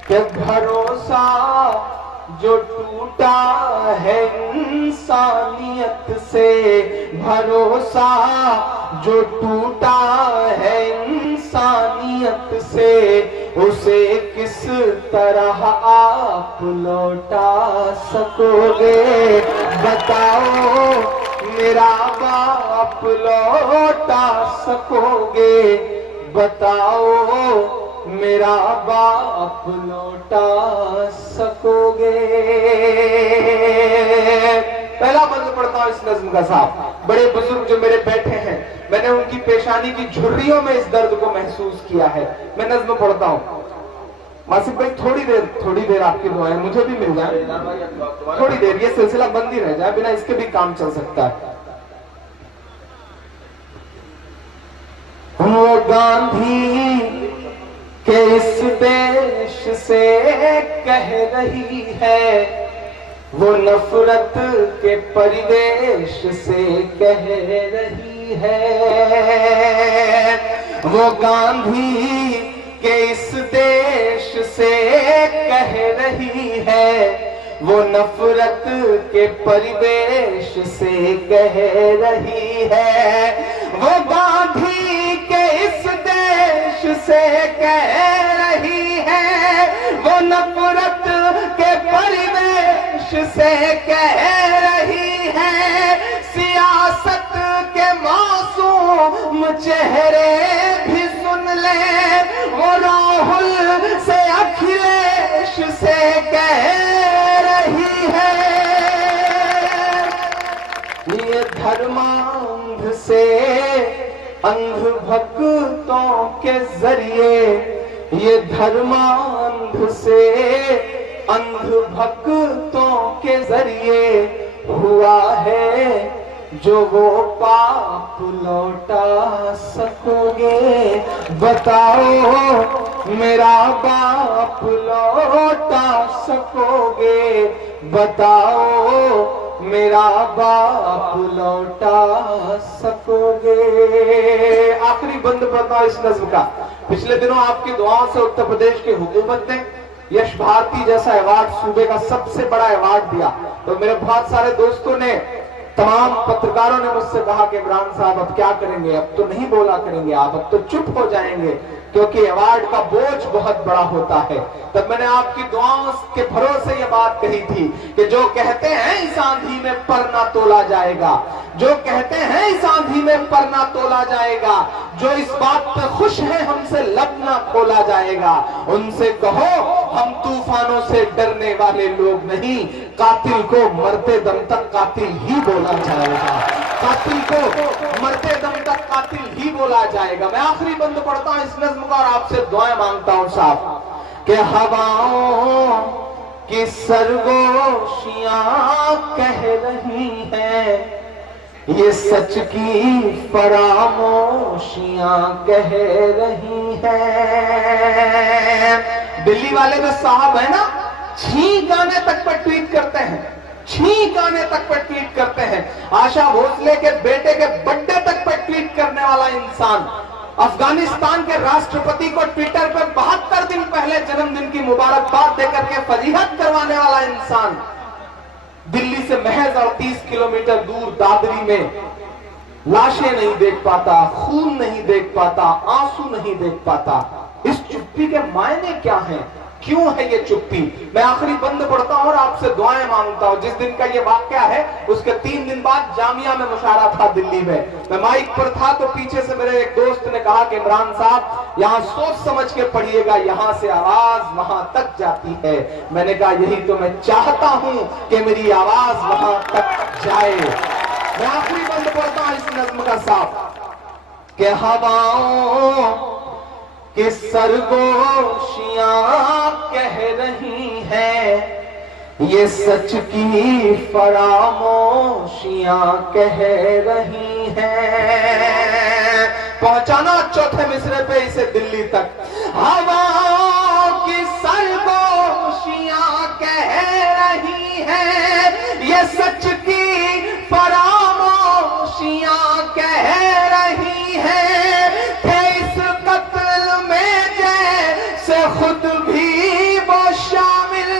कि भरोसा जो टूटा है इंसानियत से, भरोसा जो टूटा है इंसानियत से, उसे किस तरह आप लौटा सकोगे? बताओ मेरा बाप लौटा सकोगे? बताओ मेरा बाप लौटा सकोगे? पहला बंद पढ़ता हूं इस नज्म का साहब। बड़े बुजुर्ग जो मेरे बैठे हैं, मैंने उनकी पेशानी की झुर्रियों में इस दर्द को महसूस किया है। मैं नज्म पढ़ता हूं। मासिक भाई थोड़ी देर आपकी दुआएं मुझे भी मिल जाए, थोड़ी देर, ये सिलसिला बंद ही रह जाए, बिना इसके भी काम चल सकता है। वो गांधी के इस देश से कह रही है, वो नफरत के परिवेश से कह रही है। वो गांधी के इस देश से कह रही है, वो नफरत के परिवेश से कह रही है। वो गांधी के इस देश से कह रही है, वो नफरत के परिवेश से कह रही है। सियासत के मासूम चेहरे भी सुन ले, वो राहुल से अखिलेश से कह रही है। ये धर्मांध से अंध भक्तों के जरिए, ये धर्मांध से अंध भक्तों के जरिए हुआ है जो वो पाप लौटा सकोगे? बताओ मेरा बाप लौटा सकोगे? बताओ मेरा बाप लौटा सकोगे? आखिरी बंद पढ़ता हूं इस नज्म का। पिछले दिनों आपकी दुआओं से उत्तर प्रदेश की हुकूमत ने यश भारती जैसा अवार्ड, सूबे का सबसे बड़ा अवार्ड दिया। तो मेरे बहुत सारे दोस्तों ने, तमाम पत्रकारों ने मुझसे कहा कि इमरान साहब अब क्या करेंगे, अब तो नहीं बोला करेंगे आप, अब तो चुप हो जाएंगे, क्योंकि अवार्ड का बोझ बहुत बड़ा होता है। तब मैंने आपकी दुआओं के भरोसे ये बात कही थी कि जो कहते हैं इस आंधी में पर ना तोला जाएगा, जो कहते हैं इस आंधी में पर ना तोला जाएगा, जो इस बात पर खुश है हमसे लब ना खोला जाएगा, उनसे कहो हम तूफानों से डरने वाले लोग नहीं, कातिल को मरते दम तक कातिल ही बोला जाएगा, कातिल को मरते दम तक कातिल ही बोला जाएगा। मैं आखिरी बंद पढ़ता हूं इस नज्म का और आपसे दुआएं मांगता हूं साहब कि हवाओं की सरगोशियां कह रही हैं, ये सच की फरामोशियां कह रही हैं। दिल्ली वाले जो साहब है ना, छींक आने तक पर ट्वीट करते हैं, छींक आने तक पर ट्वीट करते हैं। आशा भोसले के बेटे के बर्थडे तक पर ट्वीट करने वाला इंसान, अफगानिस्तान के राष्ट्रपति को ट्विटर पर 72 दिन पहले जन्मदिन की मुबारकबाद देकर के फजीहत करवाने वाला इंसान, दिल्ली से महज 38 किलोमीटर दूर दादरी में लाशें नहीं देख पाता, खून नहीं देख पाता, आंसू नहीं देख पाता। इस चुप्पी के मायने क्या हैं? क्यों है ये चुप्पी? मैं आखिरी बंद पढ़ता हूं और आपसे दुआएं मांगता हूं। जिस दिन का ये वाकया है उसके 3 दिन बाद जामिया में मुशायरा था दिल्ली में। मैं माइक पर था तो पीछे से मेरे एक दोस्त ने कहा कि इमरान साहब यहां सोच समझ के पढ़िएगा, यहां से आवाज वहां तक जाती है। मैंने कहा यही तो मैं चाहता हूं कि मेरी आवाज वहां तक जाए। मैं आखिरी बंद पढ़ता हूं इस नज्म का साहब कि हवाओं कि सरगोशियां कह रही हैं, ये सच की फरामोशियां कह रही हैं। पहुंचाना चौथे मिसरे पे इसे दिल्ली तक। हवाओं की सरगोशियां कह रही हैं, ये सच की फरामोशियां कह रही हैं। थे इस कत्ल में जैसे खुद भी वो शामिल।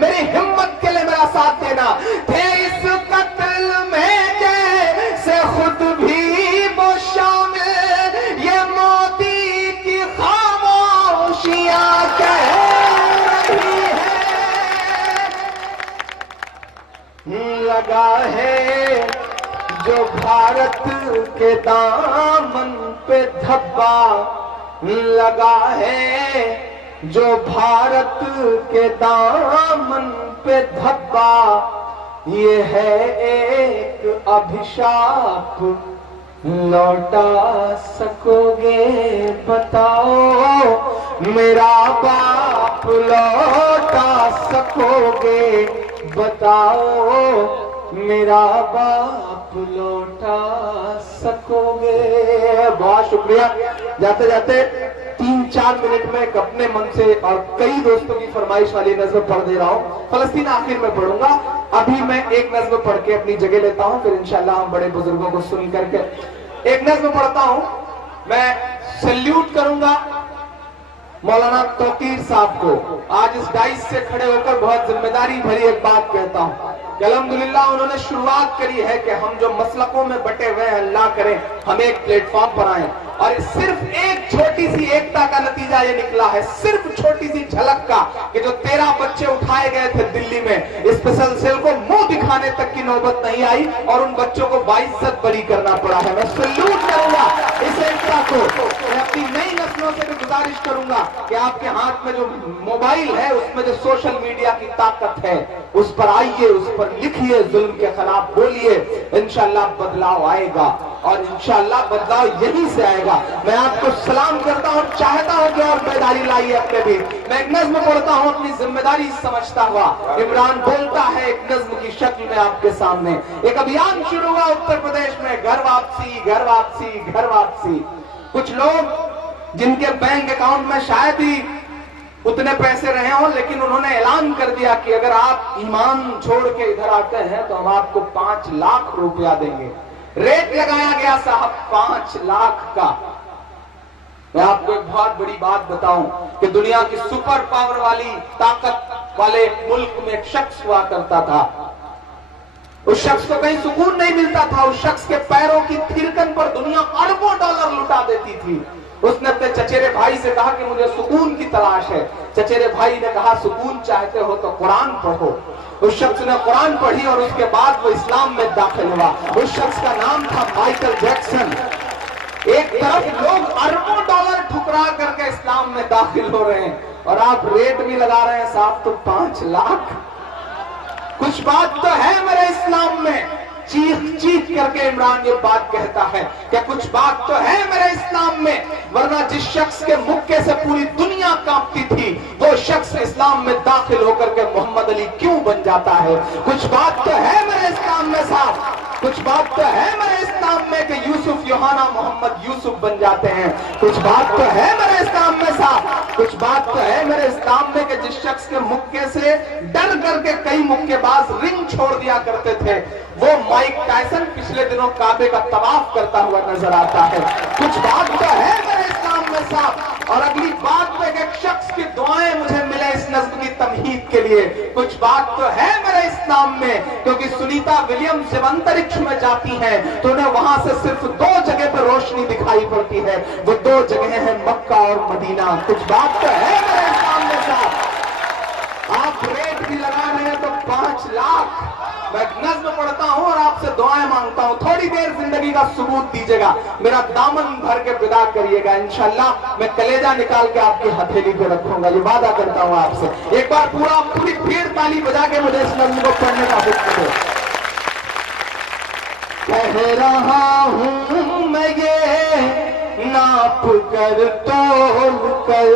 मेरी हिम्मत के लिए मेरा साथ देना। थे इस कत्ल में जैसे खुद भी वो शामिल, ये मोदी की खामोशियां कह रही है। लगा है जो भारत के दामन पे धब्बा, लगा है जो भारत के दामन पे धब्बा, ये है एक अभिशाप, लौटा सकोगे बताओ मेरा बाप, लौटा सकोगे बताओ मेरा बाप, लौटा सकोगे। बहुत शुक्रिया। जाते जाते 3-4 मिनट में एक अपने मन से और कई दोस्तों की फरमाइश वाली नज़्म पढ़ दे रहा हूं। फलस्तीन आखिर में पढ़ूंगा। अभी मैं एक नज़्म पढ़ के अपनी जगह लेता हूं, फिर इंशाल्लाह हम बड़े बुजुर्गों को सुन करके एक नज़्म पढ़ता हूं। मैं सैल्यूट करूंगा मौलाना तौकीर साहब को। आज इस डाइस से खड़े होकर बहुत जिम्मेदारी भरी एक बात कहता हूं कि अल्हम्दुलिल्लाह उन्होंने शुरुआत करी है कि हम जो मसलकों में बटे हुए हैं, अल्लाह करें हम एक प्लेटफॉर्म पर आए, और सिर्फ एक छोटी सी एकता का नतीजा ये निकला है, सिर्फ छोटी सी झलक का, कि जो 13 बच्चे उठाए गए थे दिल्ली में, इस तसलसल को मुंह दिखाने तक की नौबत नहीं आई और उन बच्चों को बाइज्जत बरी करना पड़ा है। मैं सैल्यूट करूंगा इस एकता को। मैं अपनी नई नस्लों से भी गुजारिश करूंगा कि आपके हाथ में जो मोबाइल है, उसमें जो सोशल मीडिया की ताकत है, उस पर आइए, उस पर लिखिए, जुल्म के खिलाफ बोलिए, इंशाल्लाह बदलाव आएगा और इंशाल्लाह बदलाव यहीं से आएगा। मैं आपको सलाम करता हूं, चाहता हूं कि और बेदारी लाइए अपने भी। मैं एक नज्म पढ़ता हूं अपनी जिम्मेदारी समझता हुआ। इमरान बोलता है एक नज्म की शक्ल में आपके सामने। एक अभियान शुरू हुआ उत्तर प्रदेश में, घर वापसी, घर वापसी, घर वापसी। कुछ लोग जिनके बैंक अकाउंट में शायद ही उतने पैसे रहे हों, लेकिन उन्होंने ऐलान कर दिया कि अगर आप ईमान छोड़ के इधर आते हैं तो हम आपको 5 लाख रुपया देंगे। रेट लगाया गया साहब 5 लाख का। मैं आपको एक बहुत बड़ी बात बताऊं कि दुनिया की सुपर पावर वाली ताकत वाले मुल्क में एक शख्स हुआ करता था। उस शख्स को कहीं सुकून नहीं मिलता था। उस शख्स के पैरों की थिरकन पर दुनिया अरबों डॉलर लुटा देती थी। उसने अपने चचेरे भाई से कहा कि मुझे सुकून की तलाश है। चचेरे भाई ने कहा सुकून चाहते हो तो कुरान पढ़ो। उस शख्स ने कुरान पढ़ी और उसके बाद वो इस्लाम में दाखिल हुआ। उस शख्स का नाम था माइकल जैक्सन। एक तरफ लोग अरबों डॉलर ठुकरा करके इस्लाम में दाखिल हो रहे हैं और आप रेट भी लगा रहे हैं साहब तो 5 लाख। कुछ बात तो है मेरे इस्लाम में। चीख चीख करके इमरान ये बात कहता है कि कुछ बात तो है मेरे इस्लाम में, वरना जिस शख्स के मुक्के से पूरी दुनिया कांपती थी वो शख्स इस्लाम में दाखिल होकर के मोहम्मद अली क्यों बन जाता है। कुछ बात तो है मेरे इस्लाम में साहब, कुछ बात तो है मेरे इस्लाम में कि यूसुफ यूहाना मोहम्मद यूसुफ बन जाते हैं। कुछ बात तो है मेरे इस्लाम में साहब, कुछ बात तो है मेरे इस्लाम में कि जिस शख्स के मुक्के से डर करके कई मुक्केबाज रिंग छोड़ दिया करते थे, वो माइक टायसन पिछले दिनों काबे का तवाफ करता हुआ नजर आता है। कुछ बात तो है मेरे इस्लाम में साहब। और अगली बात में एक शख्स की दुआएं मुझे मिले इस नज्म की तमहीद के लिए। कुछ बात तो है मेरे इस्लाम में, क्योंकि सुनीता विलियम्स जब अंतरिक्ष में जाती हैं तो उन्हें वहां से सिर्फ 2 जगह पर रोशनी दिखाई पड़ती है। वो 2 जगह हैं मक्का और मदीना। कुछ बात तो है मेरे इस्लाम में साहब। आप रेट भी लगा रहे हैं तो 5 लाख। मैं नज्म पढ़ता हूं और आपसे दुआएं मांगता हूं, थोड़ी देर जिंदगी का सबूत दीजिएगा, मेरा दामन भर के विदा करिएगा। इंशाल्लाह मैं कलेजा निकाल के आपकी हथेली पे रखूंगा, ये वादा करता हूं आपसे। एक बार पूरी भीड़ ताली बजा के मुझे इस नज्म को पढ़ने का हुक्म दो। कह रहा हूं मैं ये नाप कर तोल कर।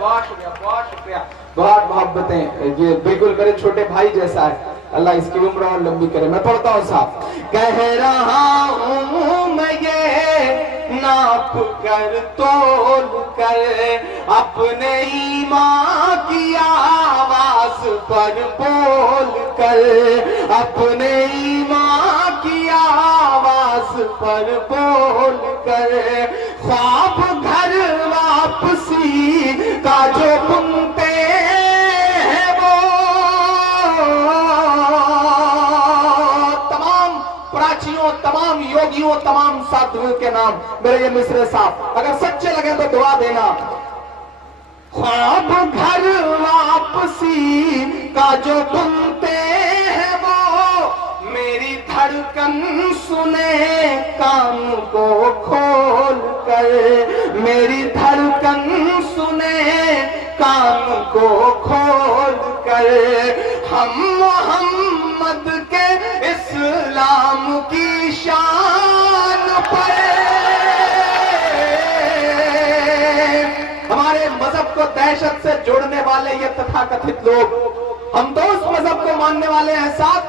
बहुत शुक्रिया, बहुत शुक्रिया, बहुत मोहब्बतें। ये बिल्कुल मेरे छोटे भाई जैसा है, अल्लाह इसकी उम्र और लंबी करे। मैं पढ़ता हूँ साहब। कह रहा हूँ मैं ये नाप कर तोल कर, अपने ईमान की आवाज पर बोल कर, अपने ईमान की आवाज पर बोल कर, ख्वाब घर वापसी का जो बुनते हैं वो तमाम प्राचियों, तमाम योगियों, तमाम साधुओं के नाम मेरे ये मिसरे साहब अगर सच्चे लगे तो दुआ देना। ख्वाब घर वापसी का जो बुनते हैं वो मेरी धड़कन सुने कान को खोल कर, मेरी धड़कन सुने कान को खोल कर। हम मोहम्मद के इस्लाम की शान पर, हमारे मजहब को दहशत से जोड़ने वाले ये तथाकथित लोग, हम तो उस मजहब को मानने वाले हैं साहब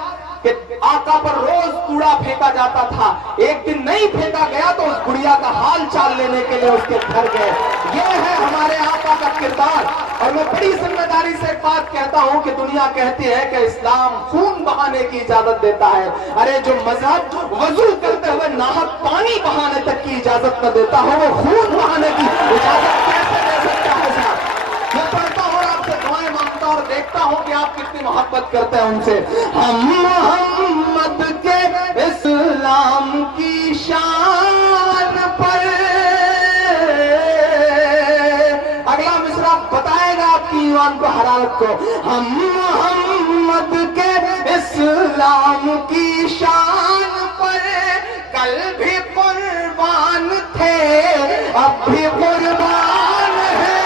कि आका पर रोज कूड़ा फेंका जाता था, एक दिन नहीं फेंका गया तो उस गुड़िया का हाल चाल लेने के लिए उसके घर गए। ये है हमारे आका का किरदार। और मैं बड़ी जिम्मेदारी से एक बात कहता हूं कि दुनिया कहती है कि इस्लाम खून बहाने की इजाजत देता है। अरे जो मजहब वजू करते हुए नाहक पानी बहाने तक की इजाजत न देता हो, वो खून बहाने की इजाजत कैसे दे सकता है साहब? मैं पढ़ता हूँ, आपसे दुआएं मांगता और देखता हूँ कि आप कितनी मोहब्बत करते हैं उनसे। हम मोहम्मद के इस्लाम की शान पर, अगला मिसरा बताएगा आपकी ईमान को, हरारत को। हम मोहम्मद के इस्लाम की शान पर कल भी कुर्बान थे, अब भी कुर्बान है।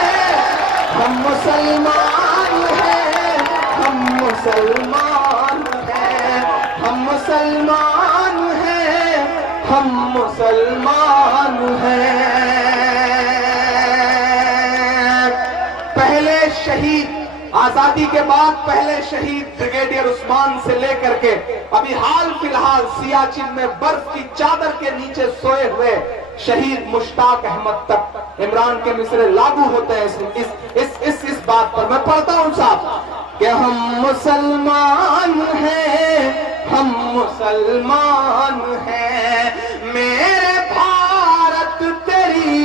हम मुसलमान हैं, हम मुसलमान हैं, हम मुसलमान हैं, हम मुसलमान हैं। पहले शहीद, आजादी के बाद पहले शहीद ब्रिगेडियर उस्मान से लेकर के अभी हाल फिलहाल सियाचिन में बर्फ की चादर के नीचे सोए हुए शहीद मुश्ताक अहमद तक इमरान के मिसरे लागू होते हैं इस बात पर। मैं पढ़ता हूं साहब कि हम मुसलमान हैं, हम मुसलमान हैं, मेरे भारत तेरी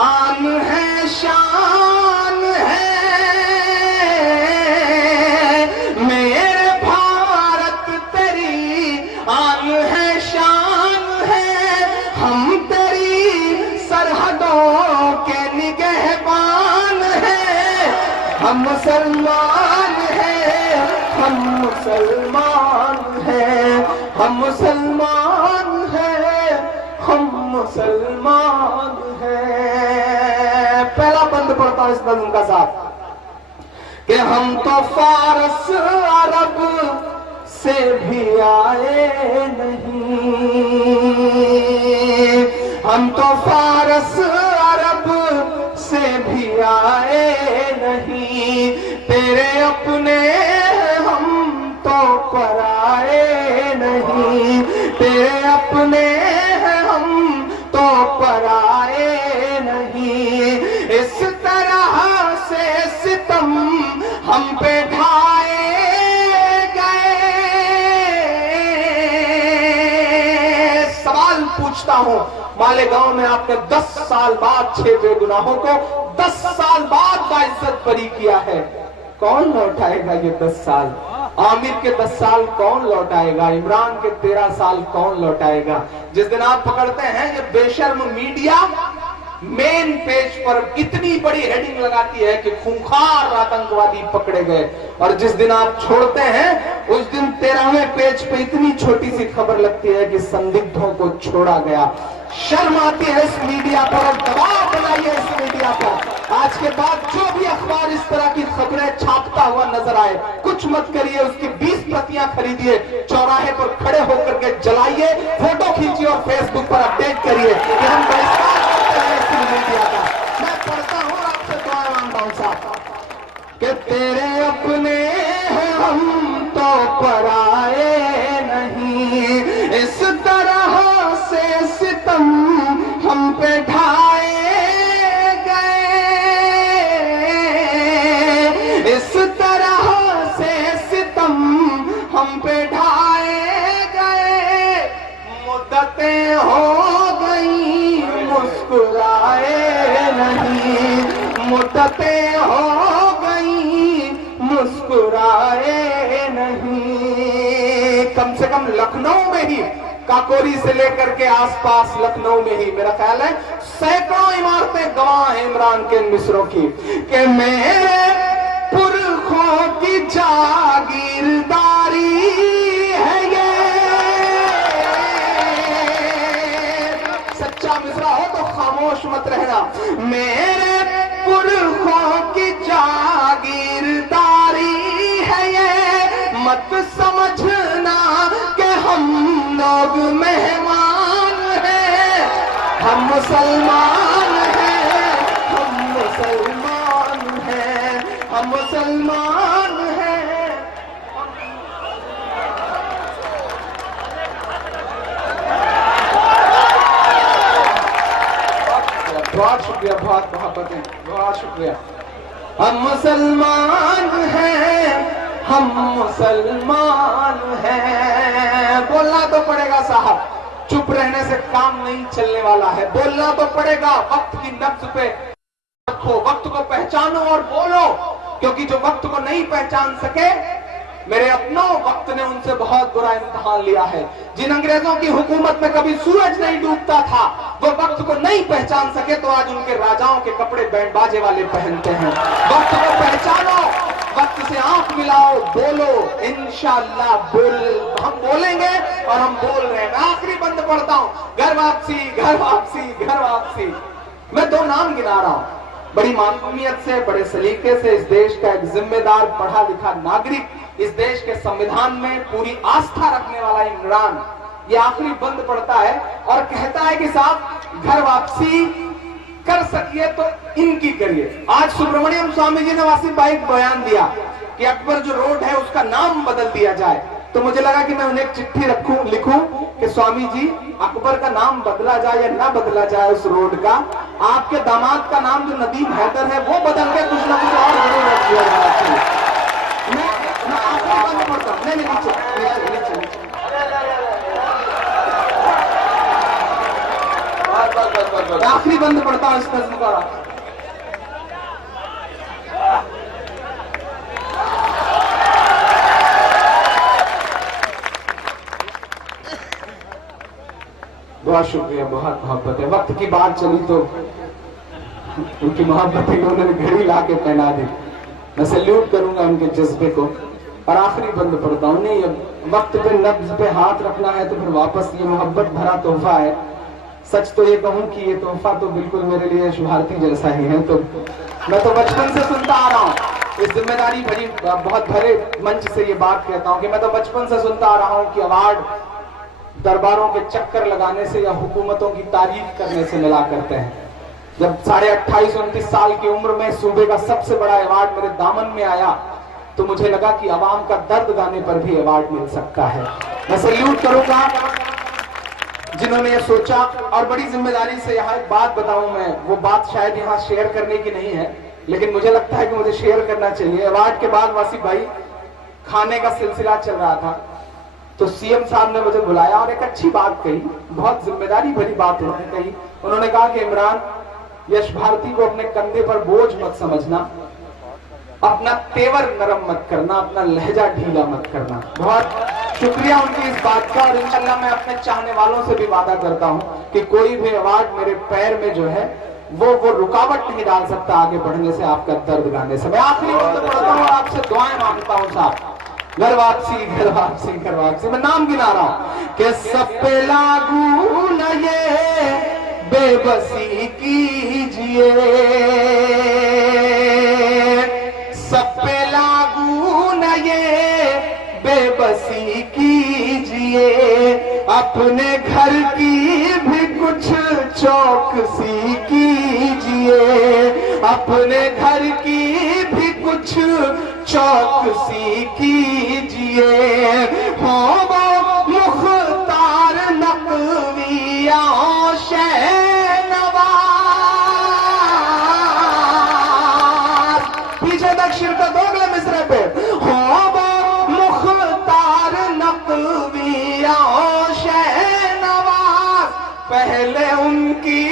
आन है, शान है, मेरे भारत तेरी आन है, शान है, हम तेरी सरहदों के निगहबान हैं। हम मुसलमान हैं, हम मुसलमान हैं, हम मुसलमान हैं, हम मुसलमान हैं। पहला बंद पढ़ता हूं इस नज़्म का साथ कि हम तो फारस अरब से भी आए नहीं, हम तो फारस अरब से भी आए नहीं, तेरे अपने हम तो पराए नहीं, तेरे अपने हम तो पराए नहीं। इस तरह से सितम हम पे ढाए गए। सवाल पूछता हूं, मालेगांव में आपने 10 साल बाद 6 बेगुनाहों को 10 साल बाद बाइज्जत बरी किया है, कौन लौटाएगा ये 10 साल? आमिर के 10 साल कौन लौटाएगा? इमरान के 13 साल कौन लौटाएगा? जिस दिन आप पकड़ते हैं ये बेशर्म मीडिया मेन पेज पर इतनी बड़ी हेडिंग लगाती है कि खूंखार आतंकवादी पकड़े गए, और जिस दिन आप छोड़ते हैं उस दिन 13वें पेज पे इतनी छोटी सी खबर लगती है कि संदिग्धों को छोड़ा गया। शर्म आती है इस मीडिया पर और दबाव बनाइए इस मीडिया पर। आज के बाद जो भी अखबार इस तरह की खबरें छापता हुआ नजर आए, कुछ मत करिए, उसकी 20 प्रतियां खरीदिए, चौराहे पर खड़े होकर के जलाइए, फोटो खींचिए और फेसबुक पर अपडेट करिए कि हम बहिष्कार करते हैं इस मीडिया का। मैं पढ़ता हूं आपसे दुआएं मांगता हूं साहब कि तेरे अपने हैं हम तो पराए नहीं, इस तरह से सितम हम पे ढाए गए, इस तरह से सितम हम पे ढाए गए, मुद्दतें हो गई मुस्कुराए नहीं, मुद्दतें हो गई मुस्कुराए नहीं। कम से कम लखनऊ में ही, काकोरी से लेकर के आसपास लखनऊ में ही मेरा ख्याल है सैकड़ों इमारतें गवाह हैं इमरान के मिसरों की कि मेरे पुरखों की जागीरदारी है ये। सच्चा मिसरा हो तो खामोश मत रहना। मेरे पुरखों की जागीरदारी है ये, मत समझना कि हम लोग मेहमान हैं, हम मुसलमान हैं, हम मुसलमान हैं, हम मुसलमान हैं। बहुत शुक्रिया, बहुत मोहब्बतें, बहुत शुक्रिया। हम मुसलमान हैं, हम मुसलमान हैं। बोलना तो पड़ेगा साहब, चुप रहने से काम नहीं चलने वाला है, बोलना तो पड़ेगा। वक्त की नब्ज पे रखो, वक्त को पहचानो और बोलो, क्योंकि जो वक्त को नहीं पहचान सके, मेरे अपनों वक्त ने उनसे बहुत बुरा इम्तिहान लिया है। जिन अंग्रेजों की हुकूमत में कभी सूरज नहीं डूबता था, वो वक्त को नहीं पहचान सके तो आज उनके राजाओं के कपड़े बैंड बाजे वाले पहनते हैं। वक्त को पहचानो, वक्त से आंख मिलाओ, बोलो, इंशाअल्लाह हम बोलेंगे और हम बोल रहे हैं। मैं आखिरी बंद पढ़ता हूं, घर वापसी, घर वापसी, घर वापसी। मैं 2 नाम गिना रहा हूं, बड़ी मासूमियत से, बड़े सलीके से इस देश का एक जिम्मेदार पढ़ा लिखा नागरिक, इस देश के संविधान में पूरी आस्था रखने वाला इमरान ये आखिरी बंद पड़ता है और कहता है कि साहब घर वापसी कर सकिए तो इनकी करिए। आज सुब्रमण्यम स्वामी जी ने वासिफ भाई एक बयान दिया कि अकबर जो रोड है उसका नाम बदल दिया जाए, तो मुझे लगा कि मैं उन्हें एक चिट्ठी लिखूं कि स्वामी जी अकबर का नाम बदला जाए या ना बदला जाए उस रोड का, आपके दामाद का नाम जो नदीम हैदर है वो बदल के कुछ ना कुछ और जरूर रख दिया जाना चाहिए। मैं आखिरी बंद पढ़ता हूं, नहीं आखिरी बंद पढ़ता हूं इस नज्म का। बहुत शुक्रिया, बहुत मोहब्बत है। वक्त की बात चली तो उनकी मोहब्बत उन्होंने घड़ी ला के पहना दी। मैं सैल्यूट करूंगा उनके जज्बे को। और आखिरी बंद पढ़ता हूं, नहीं अब वक्त पे नब्ज पे हाथ रखना है तो फिर वापस ये मोहब्बत भरा तोहफा है। सच तो ये कहूं कि ये तोहफा तो बिल्कुल मेरे लिए शुभार्थी जैसा ही है। तो मैं तो बचपन से सुनता आ रहा हूं, इस जिम्मेदारी भरी बहुत भरे मंच से ये बात कहता हूं कि मैं तो बचपन से सुनता आ रहा हूं कि अवार्ड दरबारों के चक्कर लगाने से या हुकूमतों की तारीफ करने से मिला करते हैं। जब 28-29 साल की उम्र में सूबे का सबसे बड़ा अवार्ड मेरे दामन में आया तो मुझे लगा कि आवाम का दर्द गाने पर भी अवार्ड मिल सकता है। मैं सैल्यूट करूंगा जिन्होंने ये सोचा। और बड़ी जिम्मेदारी से यहाँ एक बात बताऊं, मैं वो बात शायद यहाँ शेयर करने की नहीं है लेकिन मुझे लगता है कि मुझे शेयर करना चाहिए। अवार्ड के बाद वासिफ भाई खाने का सिलसिला चल रहा था तो सीएम साहब ने मुझे बुलाया और एक अच्छी बात कही, बहुत जिम्मेदारी भरी बात उन्होंने कही। उन्होंने कहा कि इमरान, यश भारती को अपने कंधे पर बोझ मत समझना, अपना तेवर नरम मत करना, अपना लहजा ढीला मत करना। बहुत शुक्रिया उनकी इस बात का। और इंशाल्लाह मैं अपने चाहने वालों से भी वादा करता हूं कि कोई भी अवार्ड मेरे पैर में जो है वो रुकावट नहीं डाल सकता आगे बढ़ने से, आपका दर्द गाने से। मैं आखिरी बंद पढ़ता हूं और आपसे दुआएं मांगता हूं साहब। घर वापसी घर वापसी घर वापसी, मैं नाम गिना रहा हूं कि सब पे लागू न ये बेबसी कीजिए, सब पे लागू न ये बेबसी कीजिए, अपने घर की भी कुछ चौकसी कीजिए, अपने घर की भी कुछ चौकसी कीजिए। हो वो मुख्तार नकविया शहनवाज, पीछे तक शिरकत हो गए मिसरे पे। हो वो मुख्तार नकविया शहनवाज, पहले उनकी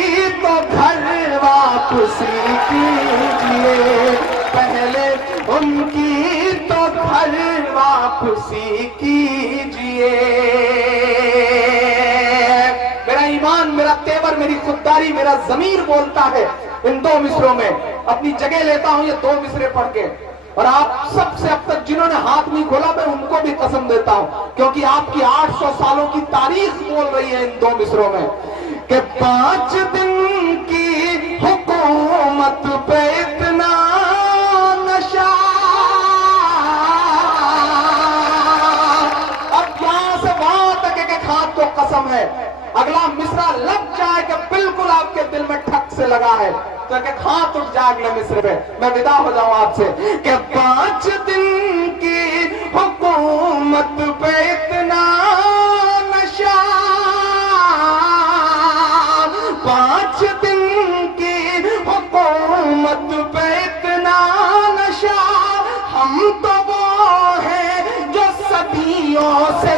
तो घर वापसी कीजिए, पहले उनकी तो घर वापसी कीजिए। मेरा ईमान, मेरा तेवर, मेरी खुददारी, मेरा जमीर बोलता है इन दो मिसरों में। अपनी जगह लेता हूं ये दो मिसरे पढ़ के, और आप सबसे अब तक जिन्होंने हाथ नहीं खोला मैं उनको भी कसम देता हूं, क्योंकि आपकी 800 सालों की तारीख बोल रही है इन दो मिसरों में कि 5 दिन की हुकूमत पे इतना नशा। अब यहां से वहां तक एक हाथ को कसम है, अगला मिसरा लग जाए कि बिल्कुल आपके दिल में ठक से लगा है तो एक हाथ उठ जाए अगले मिसरे पे, मैं विदा हो जाऊं आपसे कि 5 दिन की हुकूमत पे इतना नशा, 5 दिन की हुकूमत पे इतना नशा, हम तो वो हैं जो सदियों से